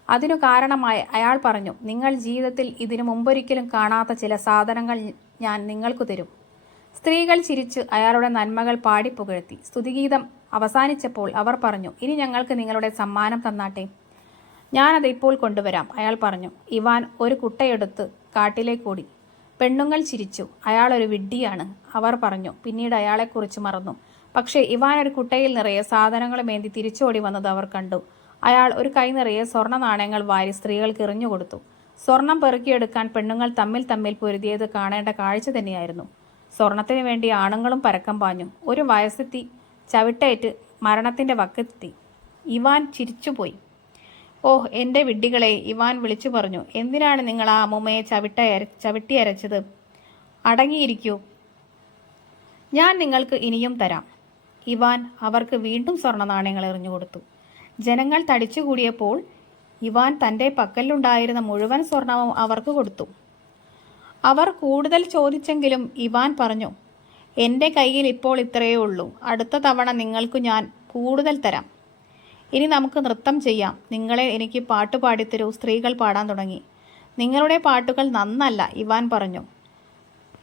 അതിനു കാരണമായി അയാൾ പറഞ്ഞു, നിങ്ങൾ ജീവിതത്തിൽ ഇതിനു മുമ്പൊരിക്കലും കാണാത്ത ചില സാധനങ്ങൾ ഞാൻ നിങ്ങൾക്കു തരും. സ്ത്രീകൾ ചിരിച്ചു അയാളുടെ നന്മകൾ പാടിപ്പുകഴ്ത്തി. സ്തുതിഗീതം അവസാനിച്ചപ്പോൾ അവർ പറഞ്ഞു, ഇനി ഞങ്ങൾക്ക് നിങ്ങളുടെ സമ്മാനം തന്നാട്ടെ. ഞാനത് ഇപ്പോൾ കൊണ്ടുവരാം, അയാൾ പറഞ്ഞു. ഇവാൻ ഒരു കുട്ടയെടുത്ത് കാട്ടിലേക്കോടി. പെണ്ണുങ്ങൾ ചിരിച്ചു. അയാൾ ഒരു വിഡ്ഢിയാണ്, അവർ പറഞ്ഞു. പിന്നീട് അയാളെക്കുറിച്ച് മറന്നു. പക്ഷേ ഇവാൻ ഒരു കുട്ടയിൽ നിറയെ സാധനങ്ങളുമേന്തി തിരിച്ചോടി വന്നത് അവർ കണ്ടു. അയാൾ ഒരു കൈ നിറയെ സ്വർണ്ണ നാണയങ്ങൾ വാരി സ്ത്രീകൾക്ക് എറിഞ്ഞുകൊടുത്തു. സ്വർണം പെറുക്കിയെടുക്കാൻ പെണ്ണുങ്ങൾ തമ്മിൽ പൊരുതിയത് കാണേണ്ട കാഴ്ച തന്നെയായിരുന്നു. സ്വർണത്തിനു വേണ്ടി ആണുങ്ങളും പരക്കം പാഞ്ഞു. ഒരു വയസ്സെത്തി ചവിട്ടേറ്റ് മരണത്തിൻ്റെ വക്കെത്തി. ഇവാൻ ചിരിച്ചുപോയി. ഓഹ് എൻ്റെ വിഡ്ഢികളെ, ഇവാൻ വിളിച്ചു പറഞ്ഞു. എന്തിനാണ് നിങ്ങൾ ആ അമ്മൂമ്മയെ ചവിട്ടിയരച്ചത്? അടങ്ങിയിരിക്കൂ, ഞാൻ നിങ്ങൾക്ക് ഇനിയും തരാം. ഇവാൻ അവർക്ക് വീണ്ടും സ്വർണ്ണ നാണയങ്ങൾ എറിഞ്ഞുകൊടുത്തു. ജനങ്ങൾ തടിച്ചുകൂടിയപ്പോൾ ഇവാൻ തൻ്റെ പക്കലുണ്ടായിരുന്ന മുഴുവൻ സ്വർണവും അവർക്ക് കൊടുത്തു. അവർ കൂടുതൽ ചോദിച്ചെങ്കിലും ഇവാൻ പറഞ്ഞു, എൻ്റെ കയ്യിൽ ഇപ്പോൾ ഇത്രയേ ഉള്ളൂ. അടുത്ത തവണ നിങ്ങൾക്ക് ഞാൻ കൂടുതൽ തരാം. ഇനി നമുക്ക് നൃത്തം ചെയ്യാം. നിങ്ങളെ എനിക്ക് പാട്ട് പാടിത്തരൂ. സ്ത്രീകൾ പാടാൻ തുടങ്ങി. നിങ്ങളുടെ പാട്ടുകൾ നന്നല്ല, ഇവാൻ പറഞ്ഞു.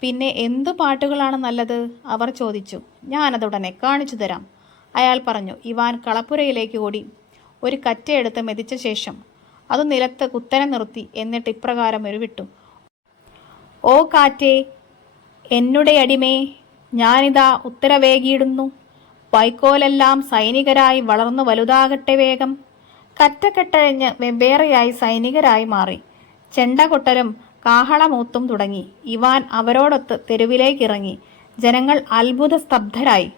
പിന്നെ എന്തു പാട്ടുകളാണ് നല്ലത്? അവർ ചോദിച്ചു. ഞാനതുടനെ കാണിച്ചു തരാം, അയാൾ പറഞ്ഞു. ഇവാൻ കളപ്പുരയിലേക്ക് ഓടി ഒരു കറ്റയെടുത്ത് മെതിച്ച ശേഷം അത് നിലത്ത് കുത്തനെ നിർത്തി. എന്നിട്ട് ഇപ്രകാരം ഉരുവിട്ടു. ഓ കാറ്റേ, എന്നുടെ അടിമേ, ഞാനിതാ ഉത്തരവേകിയിടുന്നു. വൈക്കോലെല്ലാം സൈനികരായി വളർന്നു വലുതാകട്ടെ വേഗം. കറ്റക്കെട്ടഴിഞ്ഞ് വെവ്വേറെയായി സൈനികരായി മാറി. ചെണ്ടകൊട്ടലും കാഹളമൂത്തും തുടങ്ങി. ഇവാൻ അവരോടൊത്ത് തെരുവിലേക്കിറങ്ങി. ജനങ്ങൾ അത്ഭുത സ്തബ്ധരായി.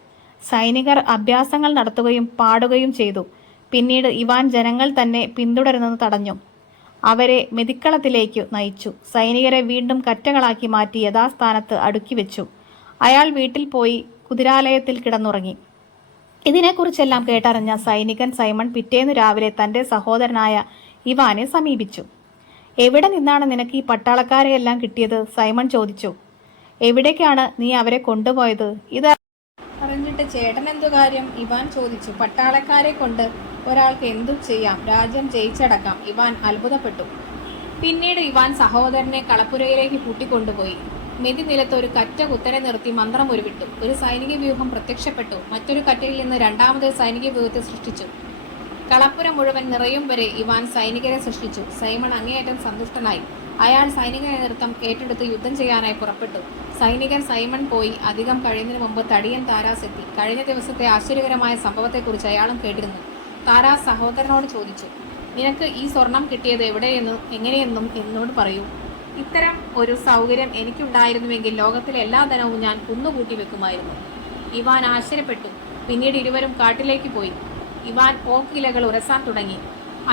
സൈനികർ അഭ്യാസങ്ങൾ നടത്തുകയും പാടുകയും ചെയ്തു. പിന്നീട് ഇവാൻ ജനങ്ങൾ തന്നെ പിന്തുടരുന്നത് തടഞ്ഞു. അവരെ മെതിക്കളത്തിലേക്ക് നയിച്ചു. സൈനികരെ വീണ്ടും കറ്റകളാക്കി മാറ്റി യഥാസ്ഥാനത്ത് അടുക്കി വെച്ചു. അയാൾ വീട്ടിൽ പോയി കുതിരാലയത്തിൽ കിടന്നുറങ്ങി. ഇതിനെക്കുറിച്ചെല്ലാം കേട്ടറിഞ്ഞ സൈനികൻ സൈമൺ പിറ്റേന്നു രാവിലെ തൻ്റെ സഹോദരനായ ഇവാനെ സമീപിച്ചു. എവിടെ നിന്നാണ് നിനക്ക് ഈ പട്ടാളക്കാരെയെല്ലാം കിട്ടിയത്? സൈമൺ ചോദിച്ചു. എവിടേക്കാണ് നീ അവരെ കൊണ്ടുപോയത്? ഇത് അറിഞ്ഞിട്ട് ചേട്ടൻ എന്തു കാര്യം? ഇവാൻ ചോദിച്ചു. പട്ടാളക്കാരെ കൊണ്ട് ഒരാൾക്ക് എന്തു ചെയ്യാം? രാജ്യം ജയിച്ചടക്കാം. ഇവാൻ അത്ഭുതപ്പെട്ടു. പിന്നീട് ഇവാൻ സഹോദരനെ കളപ്പുരയിലേക്ക് കൂട്ടിക്കൊണ്ടുപോയി. മെതി നിലത്ത് ഒരു കറ്റ കുത്തനെ നിർത്തി മന്ത്രം ഉരുവിട്ടു. ഒരു സൈനിക വ്യൂഹം പ്രത്യക്ഷപ്പെട്ടു. മറ്റൊരു കറ്റയിൽ നിന്ന് രണ്ടാമതൊരു സൈനിക വ്യൂഹത്തെ സൃഷ്ടിച്ചു. കളപ്പുര മുഴുവൻ നിറയും വരെ ഇവാൻ സൈനികരെ സൃഷ്ടിച്ചു. സൈമൺ അങ്ങേയറ്റം സന്തുഷ്ടനായി. അയാൾ സൈനിക നേതൃത്വം ഏറ്റെടുത്ത് യുദ്ധം ചെയ്യാനായി പുറപ്പെട്ടു. സൈനികൻ സൈമൺ പോയി അധികം കഴിയുന്നതിന് മുമ്പ് തടിയൻ താരാസ് എത്തി. കഴിഞ്ഞ ദിവസത്തെ ആശ്ചര്യകരമായ സംഭവത്തെക്കുറിച്ച് അയാളും കേട്ടിരുന്നു. താരാസ് സഹോദരനോട് ചോദിച്ചു. നിനക്ക് ഈ സ്വർണം കിട്ടിയത് എവിടെയെന്നും എങ്ങനെയെന്നും എന്നോട് പറയൂ. ഇത്തരം ഒരു സൗകര്യം എനിക്കുണ്ടായിരുന്നുവെങ്കിൽ ലോകത്തിലെ എല്ലാ ധനവും ഞാൻ കുന്നുകൂട്ടി വെക്കുമായിരുന്നു. ഇവാൻ ആശ്ചര്യപ്പെട്ടു. പിന്നീട് ഇരുവരും കാട്ടിലേക്ക് പോയി. ഇവാൻ ഓക്കിലകൾ ഉരസാൻ തുടങ്ങി.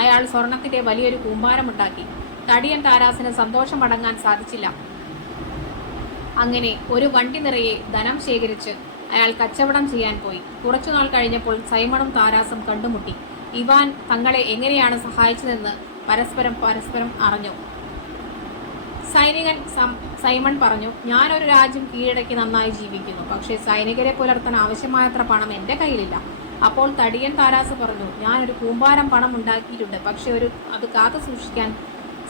അയാൾ സ്വർണത്തിന്റെ വലിയൊരു കൂമ്പാരമുണ്ടാക്കി. തടിയൻ താരാസിന് സന്തോഷമടങ്ങാൻ സാധിച്ചില്ല. അങ്ങനെ ഒരു വണ്ടി നിറയെ ധനം ശേഖരിച്ച് അയാൾ കച്ചവടം ചെയ്യാൻ പോയി. കുറച്ചുനാൾ കഴിഞ്ഞപ്പോൾ സൈമണും താരാസും കണ്ടുമുട്ടി. ഇവാൻ തങ്ങളെ എങ്ങനെയാണ് സഹായിച്ചതെന്ന് പരസ്പരം അറിഞ്ഞു. സൈനികൻ സൈമൺ പറഞ്ഞു, ഞാനൊരു രാജ്യം കീഴടക്കി നന്നായി ജീവിക്കുന്നു. പക്ഷേ സൈനികരെ പുലർത്താൻ ആവശ്യമായത്ര പണം എൻ്റെ കയ്യിലില്ല. അപ്പോൾ തടിയൻ താരാസ് പറഞ്ഞു, ഞാനൊരു കൂമ്പാരം പണം ഉണ്ടാക്കിയിട്ടുണ്ട്. പക്ഷെ അത് കാത്തു സൂക്ഷിക്കാൻ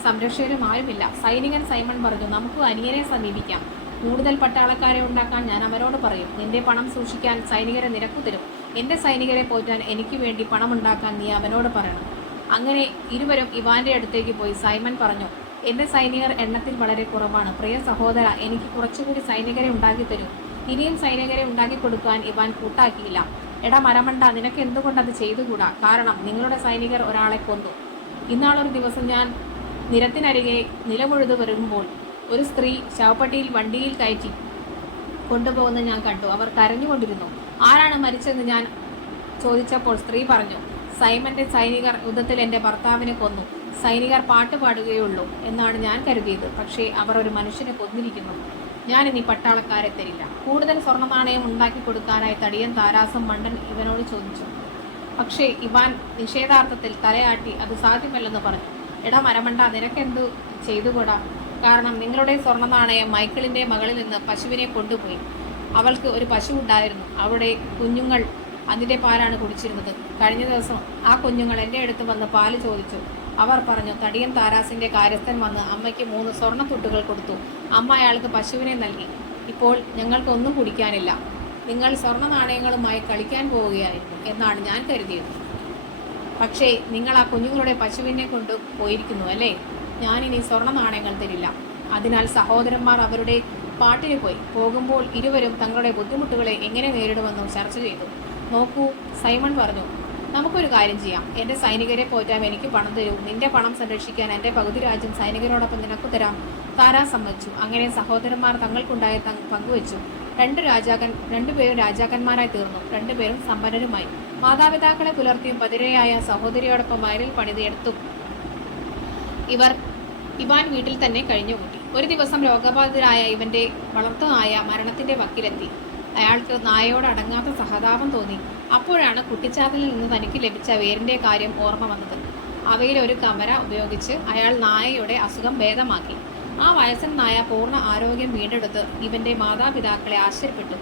സംരക്ഷകരും ആരുമില്ല. സൈനികൻ സൈമൺ പറഞ്ഞു, നമുക്ക് അനിയനെ സമീപിക്കാം. കൂടുതൽ പട്ടാളക്കാരെ ഉണ്ടാക്കാൻ ഞാൻ അവരോട് പറയും. നിന്റെ പണം സൂക്ഷിക്കാൻ സൈനികരെ നിനക്കു തരും. എൻ്റെ സൈനികരെ പോറ്റാൻ എനിക്ക് വേണ്ടി പണം ഉണ്ടാക്കാൻ നീ അവനോട് പറയണം. അങ്ങനെ ഇരുവരും ഇവാന്റെ അടുത്തേക്ക് പോയി. സൈമൺ പറഞ്ഞു, എൻ്റെ സൈനികർ എണ്ണത്തിൽ വളരെ കുറവാണ്. പ്രിയ സഹോദര, എനിക്ക് കുറച്ചുകൂടി സൈനികരെ ഉണ്ടാക്കി തരൂ. ഇനിയും സൈനികരെ ഉണ്ടാക്കി കൊടുക്കാൻ ഇവാൻ കൂട്ടാക്കിയില്ല. എടാ മരമണ്ട, നിനക്ക് എന്തുകൊണ്ടത് ചെയ്തുകൂടാ? കാരണം നിങ്ങളുടെ സൈനികർ ഒരാളെ കൊന്നു. ഇന്നാളൊരു ദിവസം ഞാൻ നിരത്തിനരികെ നിലമുഴുതു വരുമ്പോൾ ഒരു സ്ത്രീ ശവപ്പെട്ടിയിൽ വണ്ടിയിൽ കയറ്റി കൊണ്ടുപോകുന്നത് ഞാൻ കണ്ടു. അവർ കരഞ്ഞുകൊണ്ടിരുന്നു. ആരാണ് മരിച്ചതെന്ന് ഞാൻ ചോദിച്ചപ്പോൾ സ്ത്രീ പറഞ്ഞു, സൈമന്റെ സൈനികർ യുദ്ധത്തിൽ എൻ്റെ ഭർത്താവിനെ കൊന്നു. സൈനികർ പാട്ട് പാടുകയുള്ളൂ എന്നാണ് ഞാൻ കരുതിയത്. പക്ഷേ അവർ ഒരു മനുഷ്യനെ കൊന്നിരിക്കുന്നു. ഞാനിനി പട്ടാളക്കാരെ തരില്ല. കൂടുതൽ സ്വർണ്ണ നാണയം ഉണ്ടാക്കി കൊടുക്കാനായി തടിയൻ താരാസും മണ്ടൻ ഇവനോട് ചോദിച്ചു. പക്ഷേ ഇവാൻ നിഷേധാർത്ഥത്തിൽ തലയാട്ടി അത് സാധ്യമല്ലെന്ന് പറഞ്ഞു. എടാ മരമണ്ട, നിനക്കെന്തു ചെയ്തുകൂടാ? കാരണം നിങ്ങളുടെ സ്വർണ്ണ നാണയം മൈക്കിളിൻ്റെ മകളിൽ നിന്ന് പശുവിനെ കൊണ്ടുപോയി. അവൾക്ക് ഒരു പശു ഉണ്ടായിരുന്നു. അവിടെ കുഞ്ഞുങ്ങൾ അതിൻ്റെ പാലാണ് കുടിച്ചിരുന്നത്. കഴിഞ്ഞ ദിവസം ആ കുഞ്ഞുങ്ങൾ എൻ്റെ അടുത്ത് വന്ന് പാല് ചോദിച്ചു. അവർ പറഞ്ഞു, തടിയൻ താരാസിൻ്റെ കാര്യസ്ഥൻ വന്ന് അമ്മയ്ക്ക് 3 സ്വർണ്ണത്തുട്ടുകൾ കൊടുത്തു. അമ്മ അയാൾക്ക് പശുവിനെ നൽകി. ഇപ്പോൾ ഞങ്ങൾക്കൊന്നും കുടിക്കാനില്ല. നിങ്ങൾ സ്വർണ്ണ നാണയങ്ങളുമായി കളിക്കാൻ പോവുകയായിരുന്നു എന്നാണ് ഞാൻ കരുതിയത്. പക്ഷേ നിങ്ങൾ ആ കുഞ്ഞുങ്ങളുടെ പശുവിനെ കൊണ്ടു പോയിരിക്കുന്നു അല്ലേ? ഞാനിനി സ്വർണ്ണ നാണയങ്ങൾ തരില്ല. അതിനാൽ സഹോദരന്മാർ അവരുടെ പാട്ടിന് പോയി. പോകുമ്പോൾ ഇരുവരും തങ്ങളുടെ ബുദ്ധിമുട്ടുകളെ എങ്ങനെ നേരിടുമെന്നും ചർച്ച ചെയ്തു. നോക്കൂ, സൈമൺ പറഞ്ഞു, നമുക്കൊരു കാര്യം ചെയ്യാം. എൻ്റെ സൈനികരെ പോറ്റാൻ എനിക്ക് പണം തരൂ. നിന്റെ പണം സംരക്ഷിക്കാൻ എൻ്റെ പകുതി രാജ്യം സൈനികരോടൊപ്പം നിനക്കു തരാം. താരാ സമ്മതിച്ചു. അങ്ങനെ സഹോദരന്മാർ തങ്ങൾക്കുണ്ടായ പങ്കുവച്ചു. രണ്ടുപേരും രാജാക്കന്മാരായി തീർന്നു. രണ്ടുപേരും സമ്പന്നരുമായി. മാതാപിതാക്കളെ പുലർത്തിയും പതിരയായ സഹോദരിയോടൊപ്പം വയലിൽ പണിതെടുത്തും ഇവാൻ വീട്ടിൽ തന്നെ കഴിഞ്ഞുകൂട്ടി. ഒരു ദിവസം രോഗബാധിതരായ ഇവന്റെ വളർത്തുനായ മരണത്തിന്റെ വക്കിലെത്തി. അയാൾക്ക് നായയോട് അടങ്ങാത്ത സഹതാപം തോന്നി. അപ്പോഴാണ് കുട്ടിച്ചാത്തലിൽ നിന്ന് തനിക്ക് ലഭിച്ച വേരിന്റെ കാര്യം ഓർമ്മ വന്നത്. അവയിൽ ഒരു കമര ഉപയോഗിച്ച് അയാൾ നായയുടെ അസുഖം ഭേദമാക്കി. ആ വയസ്സൻ നായ പൂർണ്ണ ആരോഗ്യം വീണ്ടെടുത്ത് ഇവന്റെ മാതാപിതാക്കളെ ആശ്ചര്യപ്പെട്ടു.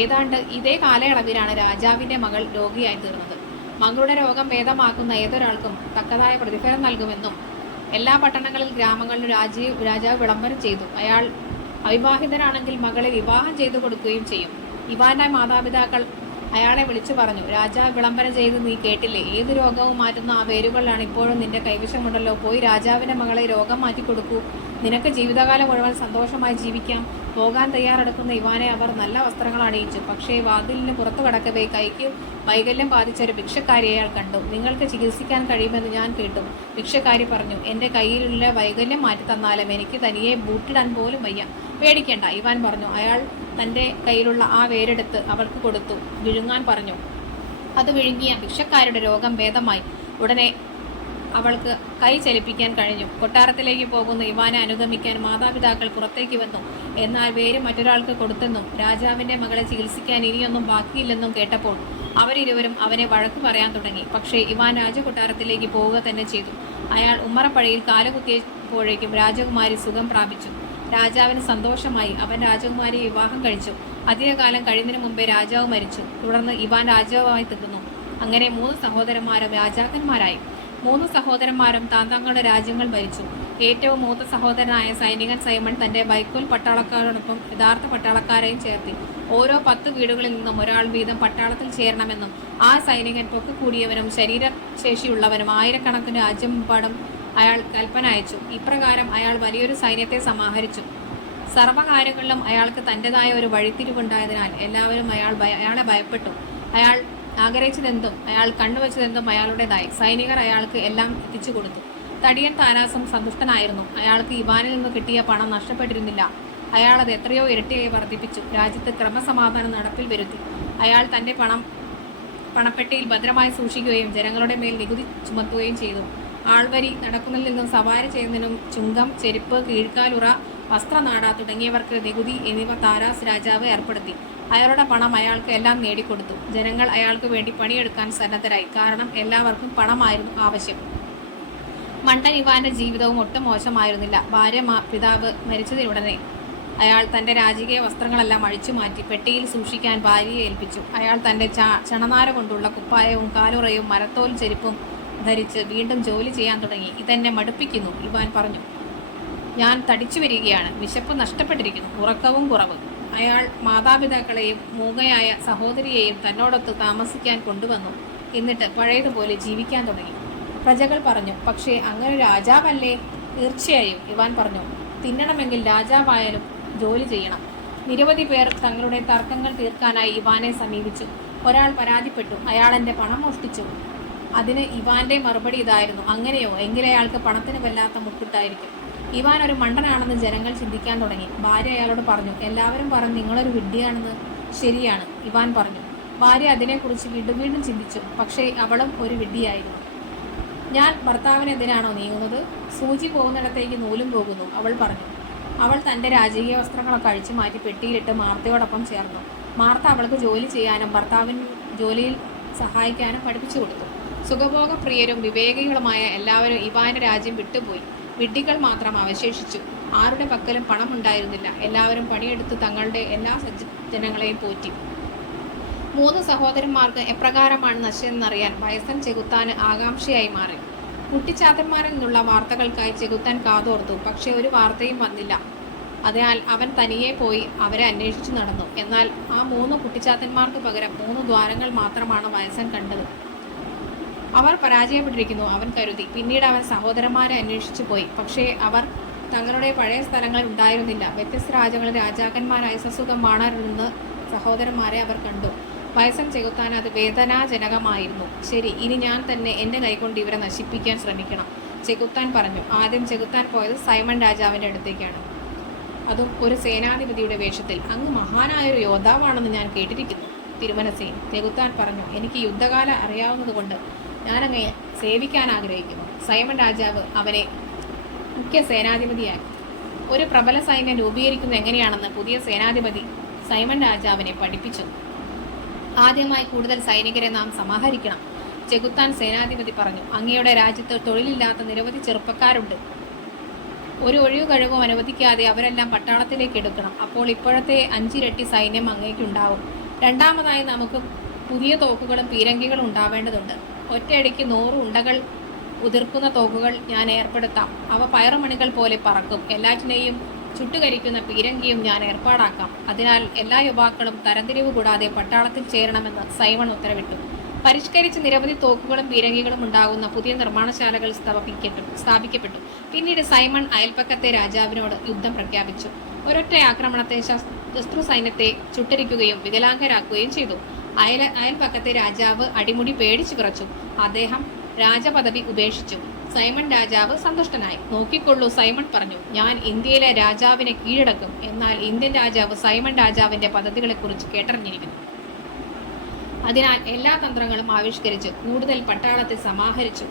ഏതാണ്ട് ഇതേ കാലയളവിലാണ് രാജാവിന്റെ മകൾ രോഗിയായി തീർന്നത്. മകളുടെ രോഗം ഭേദമാക്കുന്ന ഏതൊരാൾക്കും തക്കതായ പ്രതിഫലം നൽകുമെന്നും എല്ലാ പട്ടണങ്ങളിലും ഗ്രാമങ്ങളിലും രാജാവ് വിളംബരം ചെയ്തു. അയാൾ അവിവാഹിതനാണെങ്കിൽ മകളെ വിവാഹം ചെയ്തു കൊടുക്കുകയും ചെയ്യും. ഇവാന്റെ മാതാപിതാക്കൾ അയാളെ വിളിച്ചു പറഞ്ഞു, രാജാവ് വിളംബരം ചെയ്ത് നീ കേട്ടില്ലേ? ഏത് രോഗവും മാറ്റുന്ന ആ വേരുകളാണ് ഇപ്പോഴും നിന്റെ കൈവശമുണ്ടല്ലോ. പോയി രാജാവിന്റെ മകളെ രോഗം മാറ്റിക്കൊടുക്കൂ. നിനക്ക് ജീവിതകാലം മുഴുവൻ സന്തോഷമായി ജീവിക്കാം. പോകാൻ തയ്യാറെടുക്കുന്ന ഇവാനെ അവർ നല്ല വസ്ത്രങ്ങൾ അണിയിച്ചു. പക്ഷേ വാതിലിന് പുറത്തു കടക്കവേ കൈക്ക് വൈകല്യം ബാധിച്ച ഒരു ഭിക്ഷക്കാരിയെ അയാൾ കണ്ടു. നിങ്ങൾക്ക് ചികിത്സിക്കാൻ കഴിയുമെന്ന് ഞാൻ കേട്ടു. ഭിക്ഷക്കാരി പറഞ്ഞു, എൻ്റെ കയ്യിലുള്ള വൈകല്യം മാറ്റി തന്നാലും എനിക്ക് തനിയെ ബൂട്ടിടാൻ പോലും വയ്യ. പേടിക്കേണ്ട, ഇവാൻ പറഞ്ഞു. അയാൾ തൻ്റെ കയ്യിലുള്ള ആ വേരെടുത്ത് അവൾക്ക് കൊടുത്തു. വിഴുങ്ങാൻ പറഞ്ഞു. അത് വിഴുങ്ങിയ ഭിക്ഷക്കാരുടെ രോഗം ഭേദമായി. ഉടനെ അവൾക്ക് കൈ ചലിപ്പിക്കാൻ കഴിഞ്ഞു. കൊട്ടാരത്തിലേക്ക് പോകുന്ന ഇവാനെ അനുഗമിക്കാൻ മാതാപിതാക്കൾ പുറത്തേക്ക് വന്നു. എന്നാൽ വേര് മറ്റൊരാൾക്ക് കൊടുത്തെന്നും രാജാവിന്റെ മകളെ ചികിത്സിക്കാൻ ഇനിയൊന്നും ബാക്കിയില്ലെന്നും കേട്ടപ്പോൾ അവരിരുവരും അവനെ വഴക്കു പറയാൻ തുടങ്ങി. പക്ഷേ ഇവാൻ രാജകൊട്ടാരത്തിലേക്ക് പോവുക തന്നെ ചെയ്തു. അയാൾ ഉമ്മറപ്പടിയിൽ കാലുകുത്തിയപ്പോഴേക്കും രാജകുമാരി സുഖം പ്രാപിച്ചു. രാജാവിന് സന്തോഷമായി. അവൻ രാജകുമാരിയെ വിവാഹം കഴിച്ചു. അധികകാലം കഴിയുന്നതിന് മുമ്പേ രാജാവ് മരിച്ചു. തുടർന്ന് ഇവാൻ രാജാവായി തീർന്നു. അങ്ങനെ 3 സഹോദരന്മാരും രാജാക്കന്മാരായി. 3 സഹോദരന്മാരും തങ്ങളുടെ രാജ്യങ്ങൾ ഭരിച്ചു. ഏറ്റവും മൂത്ത സഹോദരനായ സൈനികൻ സൈമൺ തന്റെ ബൈക്കോൽ പട്ടാളക്കാരോടൊപ്പം യഥാർത്ഥ പട്ടാളക്കാരെയും ചേർത്തി. ഓരോ 10 വീടുകളിൽ നിന്നും ഒരാൾ വീതം പട്ടാളത്തിൽ ചേരണമെന്നും ആ സൈനികൻ പൊക്കിക്കൂടിയവനും ശരീരശേഷിയുള്ളവനും ആയിരക്കണക്കിന് രാജ്യമെമ്പാടും അയാൾ കൽപ്പന അയച്ചു. ഇപ്രകാരം അയാൾ വലിയൊരു സൈന്യത്തെ സമാഹരിച്ചു. സർവ്വകാര്യങ്ങളിലും അയാൾക്ക് തൻ്റെതായ ഒരു വഴിത്തിരിവുണ്ടായതിനാൽ എല്ലാവരും അയാളെ ഭയപ്പെട്ടു. അയാൾ ആഗ്രഹിച്ചതെന്തും അയാൾ കണ്ണുവെച്ചതെന്തും അയാളുടേതായി. സൈനികർ അയാൾക്ക് എല്ലാം എത്തിച്ചു കൊടുത്തു. തടിയൻ താനാസം സന്തുഷ്ടനായിരുന്നു. അയാൾക്ക് ഇവാനിൽ നിന്ന് കിട്ടിയ പണം നഷ്ടപ്പെട്ടിരുന്നില്ല. അയാൾ അത് എത്രയോ ഇരട്ടിയായി വർദ്ധിപ്പിച്ചു. രാജ്യത്ത് ക്രമസമാധാനം നടപ്പിൽ വരുത്തി. അയാൾ തൻ്റെ പണപ്പെട്ടിയിൽ ഭദ്രമായി സൂക്ഷിക്കുകയും ജനങ്ങളുടെ മേൽ നികുതി ചുമത്തുകയും ചെയ്തു. ആൾവരി നടക്കുന്നതിൽ നിന്നും സവാരി ചെയ്യുന്നതിനും ചുങ്കം, ചെരുപ്പ്, കീഴ്ക്കാലുറ, വസ്ത്രനാട തുടങ്ങിയവർക്ക് നികുതി എന്നിവ താരാസ് രാജാവ് ഏർപ്പെടുത്തി. അയാളുടെ പണം അയാൾക്ക് എല്ലാം നേടിക്കൊടുത്തു. ജനങ്ങൾ അയാൾക്ക് വേണ്ടി പണിയെടുക്കാൻ സന്നദ്ധരായി. കാരണം എല്ലാവർക്കും പണമായിരുന്നു ആവശ്യം. മണ്ടൻ ഇവാന്റെ ജീവിതവും ഒട്ടും മോശമായിരുന്നില്ല. ഭാര്യ പിതാവ് മരിച്ചതിനുടനെ അയാൾ തൻ്റെ രാജകീയ വസ്ത്രങ്ങളെല്ലാം അഴിച്ചു മാറ്റി പെട്ടിയിൽ സൂക്ഷിക്കാൻ ഭാര്യയെ ഏൽപ്പിച്ചു. അയാൾ തൻ്റെ ചണനാര കൊണ്ടുള്ള കുപ്പായവും കാലുറയും മരത്തോൽ ചെരുപ്പും ധരിച്ച് വീണ്ടും ജോലി ചെയ്യാൻ തുടങ്ങി. ഇതെന്നെ മടുപ്പിക്കുന്നു, ഇവാൻ പറഞ്ഞു. ഞാൻ തടിച്ചു വരികയാണ്. വിശപ്പ് നഷ്ടപ്പെട്ടിരിക്കുന്നു. ഉറക്കവും കുറവ്. അയാൾ മാതാപിതാക്കളെയും മൂകയായ സഹോദരിയെയും തന്നോടൊത്ത് താമസിക്കാൻ കൊണ്ടുവന്നു. എന്നിട്ട് പഴയതുപോലെ ജീവിക്കാൻ തുടങ്ങി. പ്രജകൾ പറഞ്ഞു, പക്ഷേ അങ്ങനെ രാജാവല്ലേ? തീർച്ചയായും, ഇവാൻ പറഞ്ഞു. തിന്നണമെങ്കിൽ രാജാവായാലും ജോലി ചെയ്യണം. നിരവധി പേർ തങ്ങളുടെ തർക്കങ്ങൾ തീർക്കാനായി ഇവാനെ സമീപിച്ചു. ഒരാൾ പരാതിപ്പെട്ടു, അയാൾ എൻ്റെ പണം മോഷ്ടിച്ചു. അതിന് ഇവാന്റെ മറുപടി ഇതായിരുന്നു, അങ്ങനെയോ? എങ്കിലയാൾക്ക് പണത്തിന് വല്ലാത്ത മുക്കിട്ടായിരിക്കും. ഇവാൻ ഒരു മണ്ടനാണെന്ന് ജനങ്ങൾ ചിന്തിക്കാൻ തുടങ്ങി. ഭാര്യ അയാളോട് പറഞ്ഞു, എല്ലാവരും പറഞ്ഞു നിങ്ങളൊരു വിഡ്ഢിയാണെന്ന്. ശരിയാണ്, ഇവാൻ പറഞ്ഞു. ഭാര്യ അതിനെക്കുറിച്ച് വീണ്ടും ചിന്തിച്ചു. പക്ഷേ അവളും ഒരു വിഡ്ഢിയായിരുന്നു. ഞാൻ ഭർത്താവിനെതിരാണോ നീങ്ങുന്നത്? സൂചി പോകുന്നിടത്തേക്ക് നൂലും പോകുന്നു, അവൾ പറഞ്ഞു. അവൾ തൻ്റെ രാജകീയ വസ്ത്രങ്ങളൊക്കെ അഴിച്ചു മാറ്റി പെട്ടിയിലിട്ട് മാർത്തയോടൊപ്പം ചേർന്നു. മാർത്ത അവൾക്ക് ജോലി ചെയ്യാനും ഭർത്താവിന് ജോലിയിൽ സഹായിക്കാനും പഠിപ്പിച്ചു കൊടുത്തു. സുഖഭോഗപ്രിയരും വിവേകികളുമായ എല്ലാവരും ഇവാന്റെ രാജ്യം വിട്ടുപോയി. വിഡ്ഢികൾ മാത്രം അവശേഷിച്ചു. ആരുടെ പക്കലും പണമുണ്ടായിരുന്നില്ല. എല്ലാവരും പണിയെടുത്ത് തങ്ങളുടെ എല്ലാ ജനങ്ങളെയും പോറ്റി. 3 സഹോദരന്മാർക്ക് എപ്രകാരമാണ് നശിച്ചതെന്നറിയാൻ വയസ്സൻ ചെകുത്താന് ആകാംക്ഷയായി മാറി. കുട്ടിച്ചാത്തന്മാരിൽ നിന്നുള്ള വാർത്തകൾക്കായി ചെകുത്താൻ കാതോർത്തു. പക്ഷെ ഒരു വാർത്തയും വന്നില്ല. അതിനാൽ അവൻ തനിയെ പോയി അവരെ അന്വേഷിച്ചു നടന്നു. എന്നാൽ ആ 3 കുട്ടിച്ചാത്തന്മാർക്ക് പകരം 3 ദ്വാരങ്ങൾ മാത്രമാണ് വയസ്സൻ കണ്ടത്. അവർ പരാജയപ്പെട്ടിരിക്കുന്നു, അവൻ കരുതി. പിന്നീട് അവൻ സഹോദരന്മാരെ അന്വേഷിച്ചു പോയി. പക്ഷേ അവർ തങ്ങളുടെ പഴയ സ്ഥലങ്ങളിൽ ഉണ്ടായിരുന്നില്ല. വ്യത്യസ്ത രാജ്യങ്ങളിൽ രാജാക്കന്മാരായ സസുഖം വാണരുന്ന സഹോദരന്മാരെ അവർ കണ്ടു. വയസ്സൻ ചെകുത്താൻ അത് വേദനാജനകമായിരുന്നു. ശരി, ഇനി ഞാൻ തന്നെ എൻ്റെ കൈകൊണ്ട് ഇവരെ നശിപ്പിക്കാൻ ശ്രമിക്കണം, ചെകുത്താൻ പറഞ്ഞു. ആദ്യം ചെകുത്താൻ പോയത് സൈമൺ രാജാവിൻ്റെ അടുത്തേക്കാണ്. അതും ഒരു സേനാധിപതിയുടെ വേഷത്തിൽ. അങ്ങ് മഹാനായൊരു യോദ്ധാവാണെന്ന് ഞാൻ കേട്ടിരിക്കുന്നു തിരുമനസേൻ. ചെകുത്താൻ പറഞ്ഞു. എനിക്ക് യുദ്ധകാലം അറിയാവുന്നതുകൊണ്ട് ഞാനങ്ങയെ സേവിക്കാൻ ആഗ്രഹിക്കുന്നു. സൈമൺ രാജാവ് അവനെ മുഖ്യ സേനാധിപതിയാക്കി. ഒരു പ്രബല സൈന്യം രൂപീകരിക്കുന്നത് എങ്ങനെയാണെന്ന് പുതിയ സേനാധിപതി സൈമൺ രാജാവിനെ പഠിപ്പിച്ചു. ആദ്യമായി കൂടുതൽ സൈനികരെ നാം സമാഹരിക്കണം, ചെകുത്താൻ സേനാധിപതി പറഞ്ഞു. അങ്ങയുടെ രാജ്യത്ത് തൊഴിലില്ലാത്ത നിരവധി ചെറുപ്പക്കാരുണ്ട്. ഒരു ഒഴിവു കഴിവും അനുവദിക്കാതെ അവരെല്ലാം പട്ടാളത്തിലേക്ക് എടുക്കണം. അപ്പോൾ ഇപ്പോഴത്തെ 5 ഇരട്ടി സൈന്യം അങ്ങേക്കുണ്ടാവും. രണ്ടാമതായി നമുക്ക് പുതിയ തോക്കുകളും പീരങ്കികളും ഉണ്ടാവേണ്ടതുണ്ട്. ഒറ്റയടിക്ക് 100 ഉണ്ടകൾ ഉതിർക്കുന്ന തോക്കുകൾ ഞാൻ ഏർപ്പെടുത്താം. അവ പയറുമണികൾ പോലെ പറക്കും. എല്ലാറ്റിനെയും ചുട്ടുകരിക്കുന്ന പീരങ്കിയും ഞാൻ ഏർപ്പാടാക്കാം. അതിനാൽ എല്ലാ യുവാക്കളും തരംതിരിവ് കൂടാതെ പട്ടാളത്തിൽ ചേരണമെന്ന് സൈമൺ ഉത്തരവിട്ടു. പരിഷ്കരിച്ച് നിരവധി തോക്കുകളും പീരങ്കികളും ഉണ്ടാകുന്ന പുതിയ നിർമ്മാണശാലകൾ സ്ഥാപിക്കപ്പെട്ടു. പിന്നീട് സൈമൺ അയൽപ്പക്കത്തെ രാജാവിനോട് യുദ്ധം പ്രഖ്യാപിച്ചു. ഒരൊറ്റ ആക്രമണത്തെ ശത്രു സൈന്യത്തെ ചുട്ടരിക്കുകയും വികലാംഗരാക്കുകയും ചെയ്തു. അയൽപ്പക്കത്തെ രാജാവ് അടിമുടി പേടിച്ചു വിറച്ചു. അദ്ദേഹം രാജപദവി ഉപേക്ഷിച്ചു. സൈമൺ രാജാവ് സന്തുഷ്ടനായി. നോക്കിക്കൊള്ളൂ, സൈമൺ പറഞ്ഞു, ഞാൻ ഇന്ത്യയിലെ രാജാവിനെ കീഴടക്കും. എന്നാൽ ഇന്ത്യൻ രാജാവ് സൈമൺ രാജാവിന്റെ പദ്ധതികളെക്കുറിച്ച് കേട്ടറിഞ്ഞിരിക്കുന്നു. അതിനാൽ എല്ലാ തന്ത്രങ്ങളും ആവിഷ്കരിച്ച് കൂടുതൽ പട്ടാളത്തെ സമാഹരിച്ചു.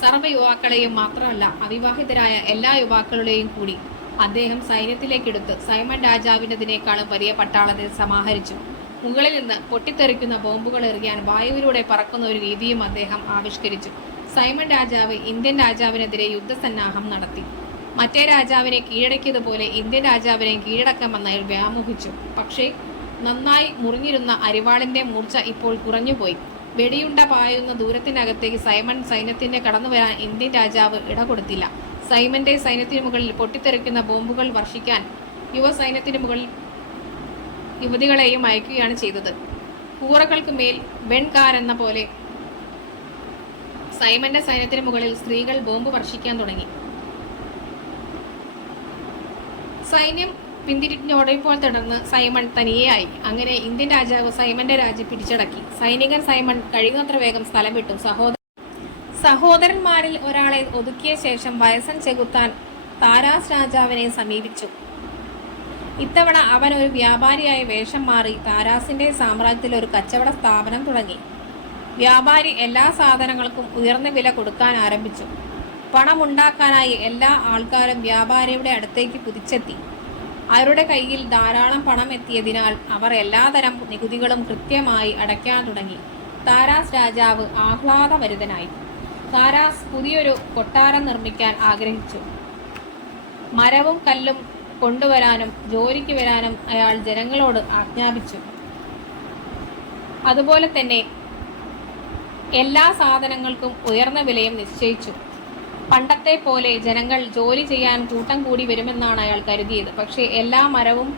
സർവ്വ യുവാക്കളെയും മാത്രമല്ല, അവിവാഹിതരായ എല്ലാ യുവാക്കളുടെയും കൂടി അദ്ദേഹം സൈന്യത്തിലേക്കെടുത്ത് സൈമൺ രാജാവിൻ്റെതിനേക്കാളും വലിയ പട്ടാളത്തെ സമാഹരിച്ചു. മുകളിൽ നിന്ന് പൊട്ടിത്തെറിക്കുന്ന ബോംബുകൾ എറിയാൻ വായുവിലൂടെ പറക്കുന്ന ഒരു രീതിയും അദ്ദേഹം ആവിഷ്കരിച്ചു. സൈമൺ രാജാവ് ഇന്ത്യൻ രാജാവിനെതിരെ യുദ്ധസന്നാഹം നടത്തി. മറ്റേ രാജാവിനെ കീഴടക്കിയതുപോലെ ഇന്ത്യൻ രാജാവിനെ കീഴടക്കാമെന്ന് അയാൾ വ്യാമോഹിച്ചു. പക്ഷേ നന്നായി മുറിഞ്ഞിരുന്ന അരിവാളിന്റെ മൂർച്ച ഇപ്പോൾ കുറഞ്ഞുപോയി. വെടിയുണ്ട പായുന്ന ദൂരത്തിനകത്തേക്ക് സൈമൺ സൈന്യത്തിന് കടന്നുവരാൻ ഇന്ത്യൻ രാജാവ് ഇടകൊടുത്തില്ല. സൈമന്റെ സൈന്യത്തിനു മുകളിൽ പൊട്ടിത്തെറിക്കുന്ന ബോംബുകൾ വർഷിക്കാൻ യുവസൈന്യത്തിനു മുകളിൽ യുവതികളെയും അയക്കുകയാണ് ചെയ്തത്. കൂറകൾക്ക് മേൽ വെൺകാരെന്ന പോലെ സൈമന്റെ സൈന്യത്തിന് മുകളിൽ സ്ത്രീകൾ ബോംബ് വർഷിക്കാൻ തുടങ്ങി. സൈന്യം പിന്തിരിഞ്ഞോടിയപ്പോൾ തുടർന്ന് സൈമൺ തനിയെയായി. അങ്ങനെ ഇന്ത്യൻ രാജാവ് സൈമന്റെ രാജ്യം പിടിച്ചടക്കി. സൈനികൻ സൈമൺ കഴിയുന്നത്ര വേഗം സ്ഥലം വിട്ടു. സഹോദരന്മാരിൽ ഒരാളെ ഒതുക്കിയ ശേഷം വയസ്സൻ ചെകുത്താൻ താരാസ് രാജാവിനെ സമീപിച്ചു. ഇത്തവണ അവൻ ഒരു വ്യാപാരിയായി വേഷം മാറി താരാസിന്റെ സാമ്രാജ്യത്തിൽ ഒരു കച്ചവട സ്ഥാപനം തുടങ്ങി. വ്യാപാരി എല്ലാ സാധനങ്ങൾക്കും ഉയർന്ന വില കൊടുക്കാൻ ആരംഭിച്ചു. പണമുണ്ടാക്കാനായി എല്ലാ ആൾക്കാരും വ്യാപാരിയുടെ അടുത്തേക്ക് കുതിച്ചെത്തി. അവരുടെ കയ്യിൽ ധാരാളം പണം എത്തിയതിനാൽ അവർ എല്ലാതരം നികുതികളും കൃത്യമായി അടയ്ക്കാൻ തുടങ്ങി. താരാസ് രാജാവ് ആഹ്ലാദഭരിതനായി. താരാസ് പുതിയൊരു കൊട്ടാരം നിർമ്മിക്കാൻ ആഗ്രഹിച്ചു. മരവും കല്ലും കൊണ്ടുവരാനും ജോലിക്ക് വരാനും അയാൾ ജനങ്ങളോട് ആജ്ഞാപിച്ചു. അതുപോലെ തന്നെ എല്ലാ സാധനങ്ങൾക്കും ഉയർന്ന വിലയും നിശ്ചയിച്ചു. പണ്ടത്തെ പോലെ ജനങ്ങൾ ജോലി ചെയ്യാൻ കൂട്ടം കൂടി വരുമെന്നാണ് അയാൾ കരുതിയത്. പക്ഷേ എല്ലാ മരവും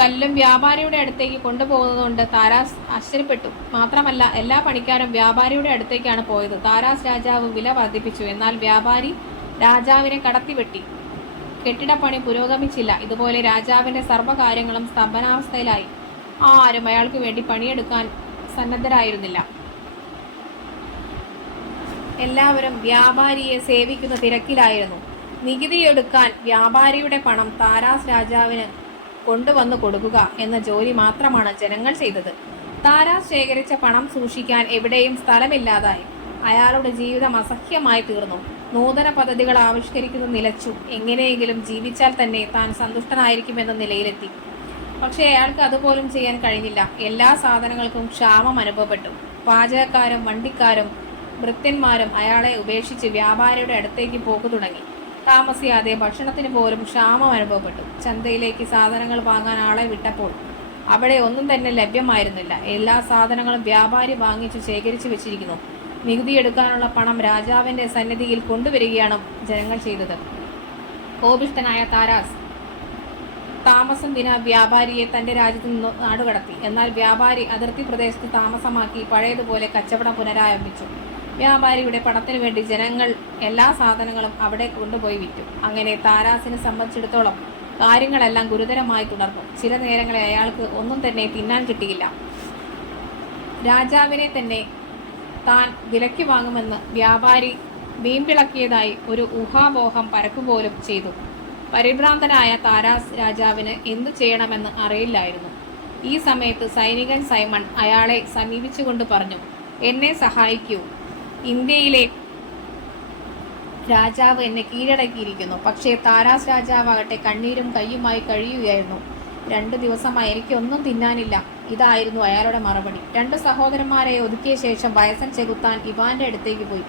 കല്ലും വ്യാപാരിയുടെ അടുത്തേക്ക് കൊണ്ടുപോകുന്നതുകൊണ്ട് താരാസ് ആശ്ചര്യപ്പെട്ടു. മാത്രമല്ല, എല്ലാ പണിക്കാരും വ്യാപാരിയുടെ അടുത്തേക്കാണ് പോയത്. താരാസ് രാജാവ് വില വർദ്ധിപ്പിച്ചു. എന്നാൽ വ്യാപാരി രാജാവിനെ കടത്തിവെട്ടി. കെട്ടിടപ്പണി പുരോഗമിച്ചില്ല. ഇതുപോലെ രാജാവിന്റെ സർവ്വകാര്യങ്ങളും സ്തംഭനാവസ്ഥയിലായി. ആരും അയാൾക്ക് വേണ്ടി പണിയെടുക്കാൻ സന്നദ്ധരായിരുന്നില്ല. എല്ലാവരും വ്യാപാരിയെ സേവിക്കുന്ന തിരക്കിലായിരുന്നു. നികുതിയെടുക്കാൻ വ്യാപാരിയുടെ പണം താരാസ് രാജാവിന് കൊണ്ടുവന്നു കൊടുക്കുക എന്ന ജോലി മാത്രമാണ് ജനങ്ങൾ ചെയ്തത്. താരാസ് ശേഖരിച്ച പണം സൂക്ഷിക്കാൻ എവിടെയും സ്ഥലമില്ലാതായി. അയാളുടെ ജീവിതം അസഹ്യമായി തീർന്നു. നൂതന പദ്ധതികൾ ആവിഷ്കരിക്കുന്നത് നിലച്ചു. എങ്ങനെയെങ്കിലും ജീവിച്ചാൽ തന്നെ താൻ സന്തുഷ്ടനായിരിക്കുമെന്ന നിലയിലെത്തി. പക്ഷേ അയാൾക്ക് അതുപോലും ചെയ്യാൻ കഴിഞ്ഞില്ല. എല്ലാ സാധനങ്ങൾക്കും ക്ഷാമം അനുഭവപ്പെട്ടു. പാചകക്കാരും വണ്ടിക്കാരും ഭൃത്യന്മാരും അയാളെ ഉപേക്ഷിച്ച് വ്യാപാരിയുടെ അടുത്തേക്ക് പോകു തുടങ്ങി. താമസിയാതെ ഭക്ഷണത്തിന് പോലും ക്ഷാമം അനുഭവപ്പെട്ടു. ചന്തയിലേക്ക് സാധനങ്ങൾ വാങ്ങാൻ ആളെ വിട്ടപ്പോൾ അവിടെ ഒന്നും തന്നെ ലഭ്യമായിരുന്നില്ല. എല്ലാ സാധനങ്ങളും വ്യാപാരി വാങ്ങിച്ചു ശേഖരിച്ചു വെച്ചിരിക്കുന്നു. നികുതിയെടുക്കാനുള്ള പണം രാജാവിന്റെ സന്നിധിയിൽ കൊണ്ടുവരികയാണ് ജനങ്ങൾ ചെയ്തത്. കോപിഷ്ഠനായ താരാസ് താമസം ദിന വ്യാപാരിയെ തന്റെ രാജ്യത്ത് നിന്ന് നാടുകടത്തി. എന്നാൽ വ്യാപാരി അതിർത്തി പ്രദേശത്ത് താമസമാക്കി പഴയതുപോലെ കച്ചവടം പുനരാരംഭിച്ചു. വ്യാപാരിയുടെ പണത്തിനു വേണ്ടി ജനങ്ങൾ എല്ലാ സാധനങ്ങളും അവിടെ കൊണ്ടുപോയി വിറ്റു. അങ്ങനെ താരാസിനെ സംബന്ധിച്ചിടത്തോളം കാര്യങ്ങളെല്ലാം ഗുരുതരമായി തുടർന്നു. ചില നേരങ്ങളിൽ അയാൾക്ക് ഒന്നും തന്നെ തിന്നാൻ കിട്ടിയില്ല. രാജാവിനെ തന്നെ താൻ വിലയ്ക്ക് വാങ്ങുമെന്ന് വ്യാപാരി വീമ്പിളക്കിയതായി ഒരു ഊഹാപോഹം പരക്കുപോലും ചെയ്തു. പരിഭ്രാന്തനായ താരാസ് രാജാവിന് എന്തു ചെയ്യണമെന്ന് അറിയില്ലായിരുന്നു. ഈ സമയത്ത് സൈനികൻ സൈമൺ അയാളെ സമീപിച്ചുകൊണ്ട് പറഞ്ഞു, എന്നെ സഹായിക്കൂ. ഇന്ത്യയിലെ രാജാവ് എന്നെ കീഴടക്കിയിരിക്കുന്നു. പക്ഷേ താരാസ് രാജാവാകട്ടെ കണ്ണീരും കയ്യുമായി കഴിയുകയായിരുന്നു. 2 ദിവസമായി എനിക്കൊന്നും തിന്നാനില്ല. ഇതായിരുന്നു അയാളുടെ മറുപടി. 2 സഹോദരന്മാരെ ഒതുക്കിയ ശേഷം വയസ്സൻ ചെകുത്താൻ ഇവാന്റെ അടുത്തേക്ക് പോയി.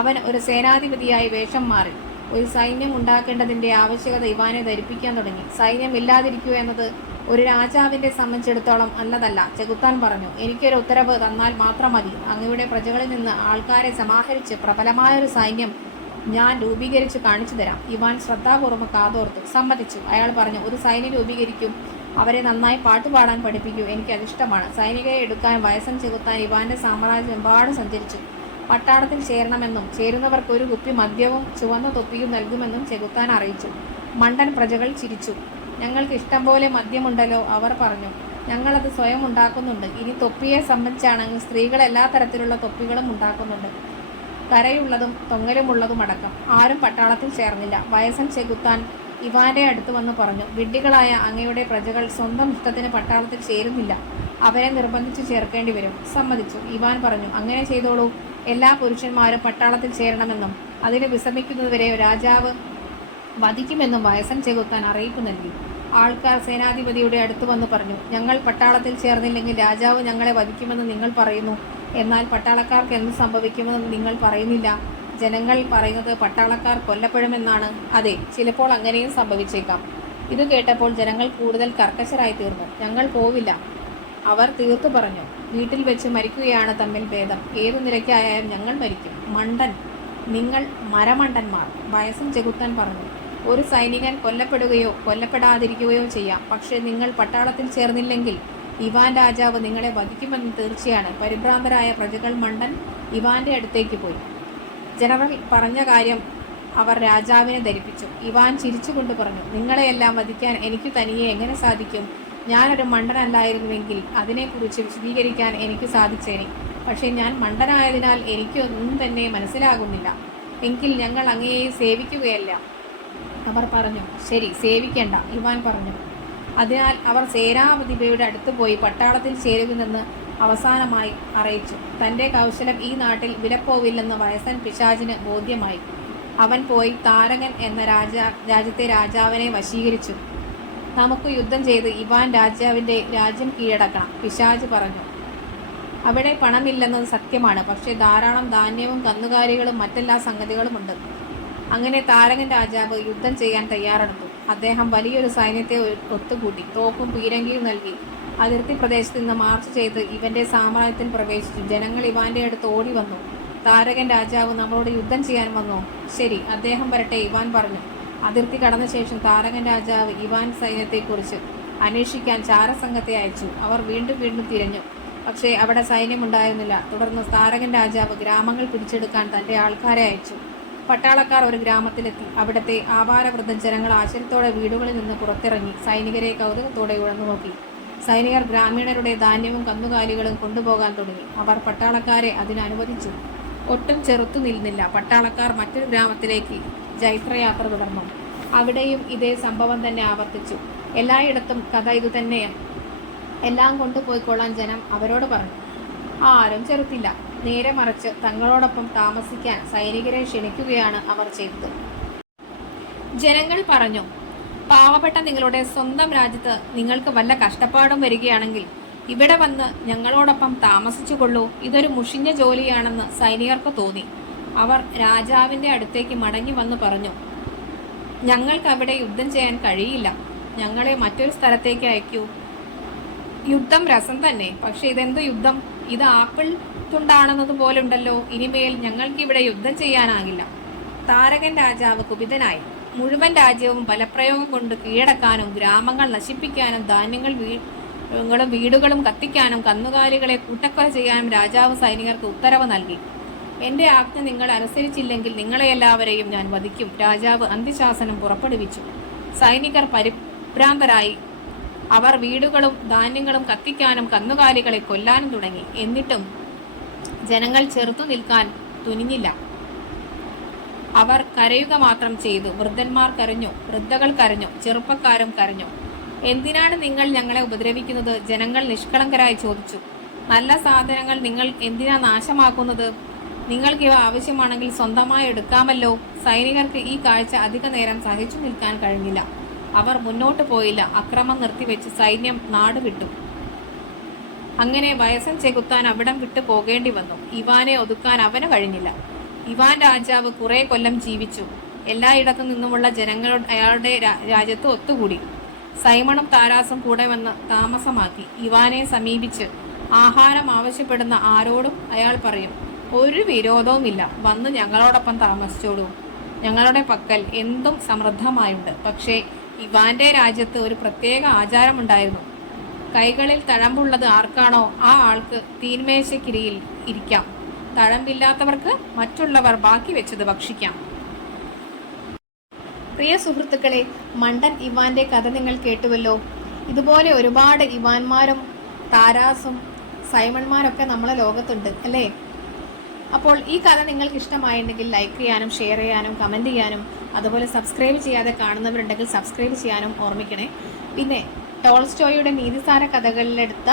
അവൻ ഒരു സേനാധിപതിയായി വേഷം മാറി. ഒരു സൈന്യം ഉണ്ടാക്കേണ്ടതിന്റെ ആവശ്യകത ഇവാനെ ധരിപ്പിക്കാൻ തുടങ്ങി. സൈന്യം ഇല്ലാതിരിക്കുക എന്നത് ഒരു രാജാവിനെ സംബന്ധിച്ചിടത്തോളം നല്ലതല്ല. ചെകുത്താൻ പറഞ്ഞു, എനിക്കൊരു ഉത്തരവ് തന്നാൽ മാത്രം മതി. അങ്ങയുടെ പ്രജകളിൽ നിന്ന് ആൾക്കാരെ സമാഹരിച്ച് പ്രബലമായൊരു സൈന്യം ഞാൻ രൂപീകരിച്ച് കാണിച്ചു തരാം. ഇവാൻ ശ്രദ്ധാപൂർവ്വം കാതോർത്തു. സമ്മതിച്ചു. അയാൾ പറഞ്ഞു, ഒരു സൈന്യം രൂപീകരിക്കും. അവരെ നന്നായി പാട്ടുപാടാൻ പഠിപ്പിക്കൂ. എനിക്ക് അതിഷ്ടമാണ്. സൈനികരെ എടുക്കാൻ വയസ്സൻ ചെകുത്താൻ ഇവാന്റെ സാമ്രാജ്യമെമ്പാടും സഞ്ചരിച്ചു. പട്ടാളത്തിൽ ചേരണമെന്നും ചേരുന്നവർക്ക് ഒരു കുപ്പി മദ്യവും ചുവന്ന തൊപ്പിയും നൽകുമെന്നും ചെകുത്താൻ അറിയിച്ചു. മണ്ടൻ പ്രജകൾ ചിരിച്ചു. ഞങ്ങൾക്ക് ഇഷ്ടം പോലെ മദ്യമുണ്ടല്ലോ, അവർ പറഞ്ഞു. ഞങ്ങളത് സ്വയം ഉണ്ടാക്കുന്നുണ്ട്. ഇനി തൊപ്പിയെ സംബന്ധിച്ചാണെങ്കിൽ സ്ത്രീകൾ എല്ലാ തരത്തിലുള്ള തൊപ്പികളും ഉണ്ടാക്കുന്നുണ്ട്, കരയുള്ളതും തൊങ്ങലുമുള്ളതുമടക്കം. ആരും പട്ടാളത്തിൽ ചേർന്നില്ല. വയസ്സൻ ചെകുത്താൻ ഇവാന്റെ അടുത്ത് വന്ന് പറഞ്ഞു, വിഡ്ഢികളായ അങ്ങയുടെ പ്രജകൾ സ്വന്തം ഇഷ്ടത്തിന് പട്ടാളത്തിൽ ചേരുന്നില്ല. അവരെ നിർബന്ധിച്ച് ചേർക്കേണ്ടി വരും. സമ്മതിച്ചു. ഇവാൻ പറഞ്ഞു, അങ്ങനെ ചെയ്തോളൂ. എല്ലാ പുരുഷന്മാരും പട്ടാളത്തിൽ ചേരണമെന്നും അതിന് വിസമ്മതിക്കുന്നതുവരെ രാജാവ് വധിക്കുമെന്നും വയസ്സൻ ചെകുത്താൻ അറിയിപ്പ് നൽകി. ആൾക്കാർ സേനാധിപതിയുടെ അടുത്ത് വന്ന് പറഞ്ഞു, ഞങ്ങൾ പട്ടാളത്തിൽ ചേർന്നില്ലെങ്കിൽ രാജാവ് ഞങ്ങളെ വധിക്കുമെന്ന് നിങ്ങൾ പറയുന്നു. എന്നാൽ പട്ടാളക്കാർക്ക് എന്ത് സംഭവിക്കുമെന്ന് നിങ്ങൾ പറയുന്നില്ല. ജനങ്ങൾ പറയുന്നത് പട്ടാളക്കാർ കൊല്ലപ്പെടുമെന്നാണ്. അതെ, ചിലപ്പോൾ അങ്ങനെയും സംഭവിച്ചേക്കാം. ഇത് കേട്ടപ്പോൾ ജനങ്ങൾ കൂടുതൽ കർക്കശരായി തീർന്നു. ഞങ്ങൾ പോവില്ല, അവർ തീർത്തു പറഞ്ഞു. വീട്ടിൽ വെച്ച് മരിക്കുകയാണ് തമ്മിൽ ഭേദം. ഏതു നിലയ്ക്കായാലും ഞങ്ങൾ മരിക്കും. മണ്ടൻ, നിങ്ങൾ മരമണ്ടന്മാർ, വയസ്സൻ ചെകുത്താൻ പറഞ്ഞു. ഒരു സൈനികൻ കൊല്ലപ്പെടുകയോ കൊല്ലപ്പെടാതിരിക്കുകയോ ചെയ്യാം. പക്ഷേ നിങ്ങൾ പട്ടാളത്തിൽ ചേർന്നില്ലെങ്കിൽ ഇവാൻ രാജാവ് നിങ്ങളെ വധിക്കുമെന്ന് തീർച്ചയാണ്. പരിഭ്രാന്തരായ പ്രജകൾ മണ്ടൻ ഇവാന്റെ അടുത്തേക്ക് പോയി. ജനറൽ പറഞ്ഞ കാര്യം അവർ രാജാവിനെ ധരിപ്പിച്ചു. ഇവാൻ ചിരിച്ചുകൊണ്ട് പറഞ്ഞു, നിങ്ങളെയെല്ലാം വധിക്കാൻ എനിക്ക് തനിയെ എങ്ങനെ സാധിക്കും? ഞാനൊരു മണ്ടനല്ലായിരുന്നുവെങ്കിൽ അതിനെക്കുറിച്ച് വിശദീകരിക്കാൻ എനിക്ക് സാധിച്ചേനെ. പക്ഷേ ഞാൻ മണ്ടനായതിനാൽ എനിക്കൊന്നും തന്നെ മനസ്സിലാകുന്നില്ല. എങ്കിൽ ഞങ്ങൾ അങ്ങയെ സേവിക്കുകയല്ല. അവർ പറഞ്ഞു. ശരി, സേവിക്കേണ്ട, ഇവാൻ പറഞ്ഞു. അതിനാൽ അവർ സേനാധിപതിയുടെ അടുത്ത് പോയി പട്ടാളത്തിൽ ചേരുമെന്ന് അവസാനമായി അറിയിച്ചു. തൻ്റെ കൗശലം ഈ നാട്ടിൽ വിലപ്പോവില്ലെന്ന് വയസ്സൻ പിശാചിന് ബോധ്യമായി. അവൻ പോയി താരകൻ എന്ന രാജ്യത്തെ രാജാവിനെ വശീകരിച്ചു. നമുക്ക് യുദ്ധം ചെയ്ത് ഇവാൻ രാജാവിൻ്റെ രാജ്യം കീഴടക്കണം, പിശാച് പറഞ്ഞു. അവിടെ പണമില്ലെന്നത് സത്യമാണ്, പക്ഷേ ധാരാളം ധാന്യവും കന്നുകാലികളും മറ്റെല്ലാ സംഗതികളുമുണ്ട്. അങ്ങനെ താരകൻ രാജാവ് യുദ്ധം ചെയ്യാൻ തയ്യാറെടുത്തു. അദ്ദേഹം വലിയൊരു സൈന്യത്തെ ഒത്തുകൂട്ടി. തോക്കും പീരങ്കിയും നൽകി അതിർത്തി പ്രദേശത്ത് നിന്ന് മാർച്ച് ചെയ്ത് ഇവന്റെ സാമ്രാജ്യത്തിൽ പ്രവേശിച്ചു. ജനങ്ങൾ ഇവാന്റെ അടുത്ത് ഓടി വന്നു. താരകൻ രാജാവ് നമ്മളോട് യുദ്ധം ചെയ്യാൻ വന്നോ? ശരി, അദ്ദേഹം വരട്ടെ, ഇവാൻ പറഞ്ഞു. അതിർത്തി കടന്ന ശേഷം താരകൻ രാജാവ് ഇവാൻ സൈന്യത്തെക്കുറിച്ച് അന്വേഷിക്കാൻ ചാരസംഘത്തെ അയച്ചു. അവർ വീണ്ടും വീണ്ടും തിരഞ്ഞു, പക്ഷേ അവിടെ സൈന്യമുണ്ടായിരുന്നില്ല. തുടർന്ന് താരകൻ രാജാവ് ഗ്രാമങ്ങൾ പിടിച്ചെടുക്കാൻ തൻ്റെ ആൾക്കാരെ അയച്ചു. പട്ടാളക്കാർ ഒരു ഗ്രാമത്തിലെത്തി. അവിടുത്തെ ആഭാരവൃദ്ധ ജനങ്ങൾ ആശ്ചര്യത്തോടെ വീടുകളിൽ നിന്ന് പുറത്തിറങ്ങി സൈനികരെ കൗതുകത്തോടെ ഉഴന്നു നോക്കി. സൈനികർ ഗ്രാമീണരുടെ ധാന്യവും കന്നുകാലികളും കൊണ്ടുപോകാൻ തുടങ്ങി. അവർ പട്ടാളക്കാരെ അതിനനുവദിച്ചു. ഒട്ടും ചെറുത്തു നിന്നില്ല. പട്ടാളക്കാർ മറ്റൊരു ഗ്രാമത്തിലേക്ക് ജൈത്രയാത്ര തുടർന്നു. അവിടെയും ഇതേ സംഭവം തന്നെ ആവർത്തിച്ചു. എല്ലായിടത്തും കഥ ഇതുതന്നെയാണ്. എല്ലാം കൊണ്ടുപോയിക്കൊള്ളാൻ ജനം അവരോട് പറഞ്ഞു. ആരും ചെറുത്തില്ല. നേരെ മറിച്ച് തങ്ങളോടൊപ്പം താമസിക്കാൻ സൈനികരെ ക്ഷണിക്കുകയാണ് അവർ ചെയ്തത്. ജനങ്ങൾ പറഞ്ഞു, പാവപ്പെട്ട നിങ്ങളുടെ സ്വന്തം രാജ്യത്ത് നിങ്ങൾക്ക് വല്ല കഷ്ടപ്പാടും വരികയാണെങ്കിൽ ഇവിടെ വന്ന് ഞങ്ങളോടൊപ്പം താമസിച്ചുകൊള്ളൂ. ഇതൊരു മുഷിഞ്ഞ ജോലിയാണെന്ന് സൈനികർക്ക് തോന്നി. അവർ രാജാവിൻ്റെ അടുത്തേക്ക് മടങ്ങി വന്ന് പറഞ്ഞു, ഞങ്ങൾക്ക് അവിടെ യുദ്ധം ചെയ്യാൻ കഴിയില്ല. ഞങ്ങളെ മറ്റൊരു സ്ഥലത്തേക്ക് അയക്കൂ. യുദ്ധം രസം തന്നെ, പക്ഷെ ഇതെന്ത് യുദ്ധം? ഇത് ആപ്പിൾ തുണ്ടാണെന്നത് പോലുണ്ടല്ലോ. ഇനിമേൽ ഞങ്ങൾക്കിവിടെ യുദ്ധം ചെയ്യാനാകില്ല. താരകൻ രാജാവ് കുപിതനായി. മുഴുവൻ രാജ്യവും ബലപ്രയോഗം കൊണ്ട് കീഴടക്കാനും ഗ്രാമങ്ങൾ നശിപ്പിക്കാനും ധാന്യങ്ങളും വീടുകളും കത്തിക്കാനും കന്നുകാലികളെ കൂട്ടക്കൊല ചെയ്യാനും രാജാവ് സൈനികർക്ക് ഉത്തരവ് നൽകി. എൻ്റെ ആജ്ഞ നിങ്ങൾ അനുസരിച്ചില്ലെങ്കിൽ നിങ്ങളെല്ലാവരെയും ഞാൻ വധിക്കും. രാജാവ് അന്ത്യശാസനം പുറപ്പെടുവിച്ചു. സൈനികർ പരിഭ്രാന്തരായി. അവർ വീടുകളും ധാന്യങ്ങളും കത്തിക്കാനും കന്നുകാലികളെ കൊല്ലാനും തുടങ്ങി. എന്നിട്ടും ജനങ്ങൾ ചെറുത്തു നിൽക്കാൻ തുനിഞ്ഞില്ല. അവർ കരയുക മാത്രം ചെയ്തു. വൃദ്ധന്മാർ കരഞ്ഞു, വൃദ്ധകൾ കരഞ്ഞു, ചെറുപ്പക്കാരും കരഞ്ഞു. എന്തിനാണ് നിങ്ങൾ ഞങ്ങളെ ഉപദ്രവിക്കുന്നത്? ജനങ്ങൾ നിഷ്കളങ്കരായി ചോദിച്ചു. നല്ല സാധനങ്ങൾ നിങ്ങൾ എന്തിനാ നാശമാക്കുന്നത്? നിങ്ങൾക്ക് ഇവ ആവശ്യമാണെങ്കിൽ സ്വന്തമായി എടുക്കാമല്ലോ. സൈനികർക്ക് ഈ കാഴ്ച അധിക നേരം സഹിച്ചു നിൽക്കാൻ കഴിഞ്ഞില്ല. അവർ മുന്നോട്ട് പോയില്ല. അക്രമം നിർത്തിവെച്ച് സൈന്യം നാടുവിട്ടു. അങ്ങനെ വയസ്സൻ ചെകുത്താൻ അവിടം വിട്ടു പോകേണ്ടി വന്നു. ഇവാനെ ഒതുക്കാൻ അവന് കഴിഞ്ഞില്ല. ഇവാൻ രാജാവ് കുറെ കൊല്ലം ജീവിച്ചു. എല്ലായിടത്തു നിന്നുമുള്ള ജനങ്ങളുടെ അയാളുടെ രാജ്യത്ത് ഒത്തുകൂടി. സൈമണും താരാസും കൂടെ വന്ന് താമസമാക്കി. ഇവാനെ സമീപിച്ച് ആഹാരം ആവശ്യപ്പെടുന്ന ആരോടും അയാൾ പറയും, ഒരു വിരോധവുമില്ല, വന്ന് ഞങ്ങളോടൊപ്പം താമസിച്ചോളൂ. ഞങ്ങളുടെ പക്കൽ എന്തും സമൃദ്ധമായുണ്ട്. പക്ഷേ ഇവാന്റെ രാജ്യത്ത് ഒരു പ്രത്യേക ആചാരമുണ്ടായിരുന്നു. കൈകളിൽ തഴമ്പുള്ളത് ആർക്കാണോ ആ ആൾക്ക് തീന്മേശയ്ക്കരിയിൽ ഇരിക്കാം. തഴമ്പില്ലാത്തവർക്ക് മറ്റുള്ളവർ ബാക്കി വെച്ചത് ഭക്ഷിക്കാം. പ്രിയ സുഹൃത്തുക്കളെ, മണ്ടൻ ഇവാന്റെ കഥ നിങ്ങൾ കേട്ടുവല്ലോ. ഇതുപോലെ ഒരുപാട് ഇവാന്മാരും താരാസും സൈമൺമാരൊക്കെ നമ്മളെ ലോകത്തുണ്ട് അല്ലേ? അപ്പോൾ ഈ കഥ നിങ്ങൾക്ക് ഇഷ്ടമായിട്ടുണ്ടെങ്കിൽ ലൈക്ക് ചെയ്യാനും ഷെയർ ചെയ്യാനും കമൻറ്റ് ചെയ്യാനും അതുപോലെ സബ്സ്ക്രൈബ് ചെയ്യാതെ കാണുന്നവരുണ്ടെങ്കിൽ സബ്സ്ക്രൈബ് ചെയ്യാനും ഓർമ്മിക്കണേ. പിന്നെ ടോൾസ്റ്റോയുടെ നീതിസാര കഥകളിലെടുത്ത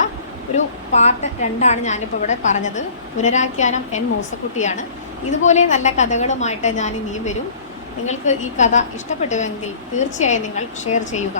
ഒരു പാർട്ട് 2 ഞാനിപ്പോൾ ഇവിടെ പറഞ്ഞത്. പുനരാഖ്യാനം എൻ മൂസക്കുട്ടിയാണ്. ഇതുപോലെ നല്ല കഥകളുമായിട്ട് ഞാൻ ഇനിയും വരും. നിങ്ങൾക്ക് ഈ കഥ ഇഷ്ടപ്പെട്ടുവെങ്കിൽ തീർച്ചയായും നിങ്ങൾ ഷെയർ ചെയ്യുക.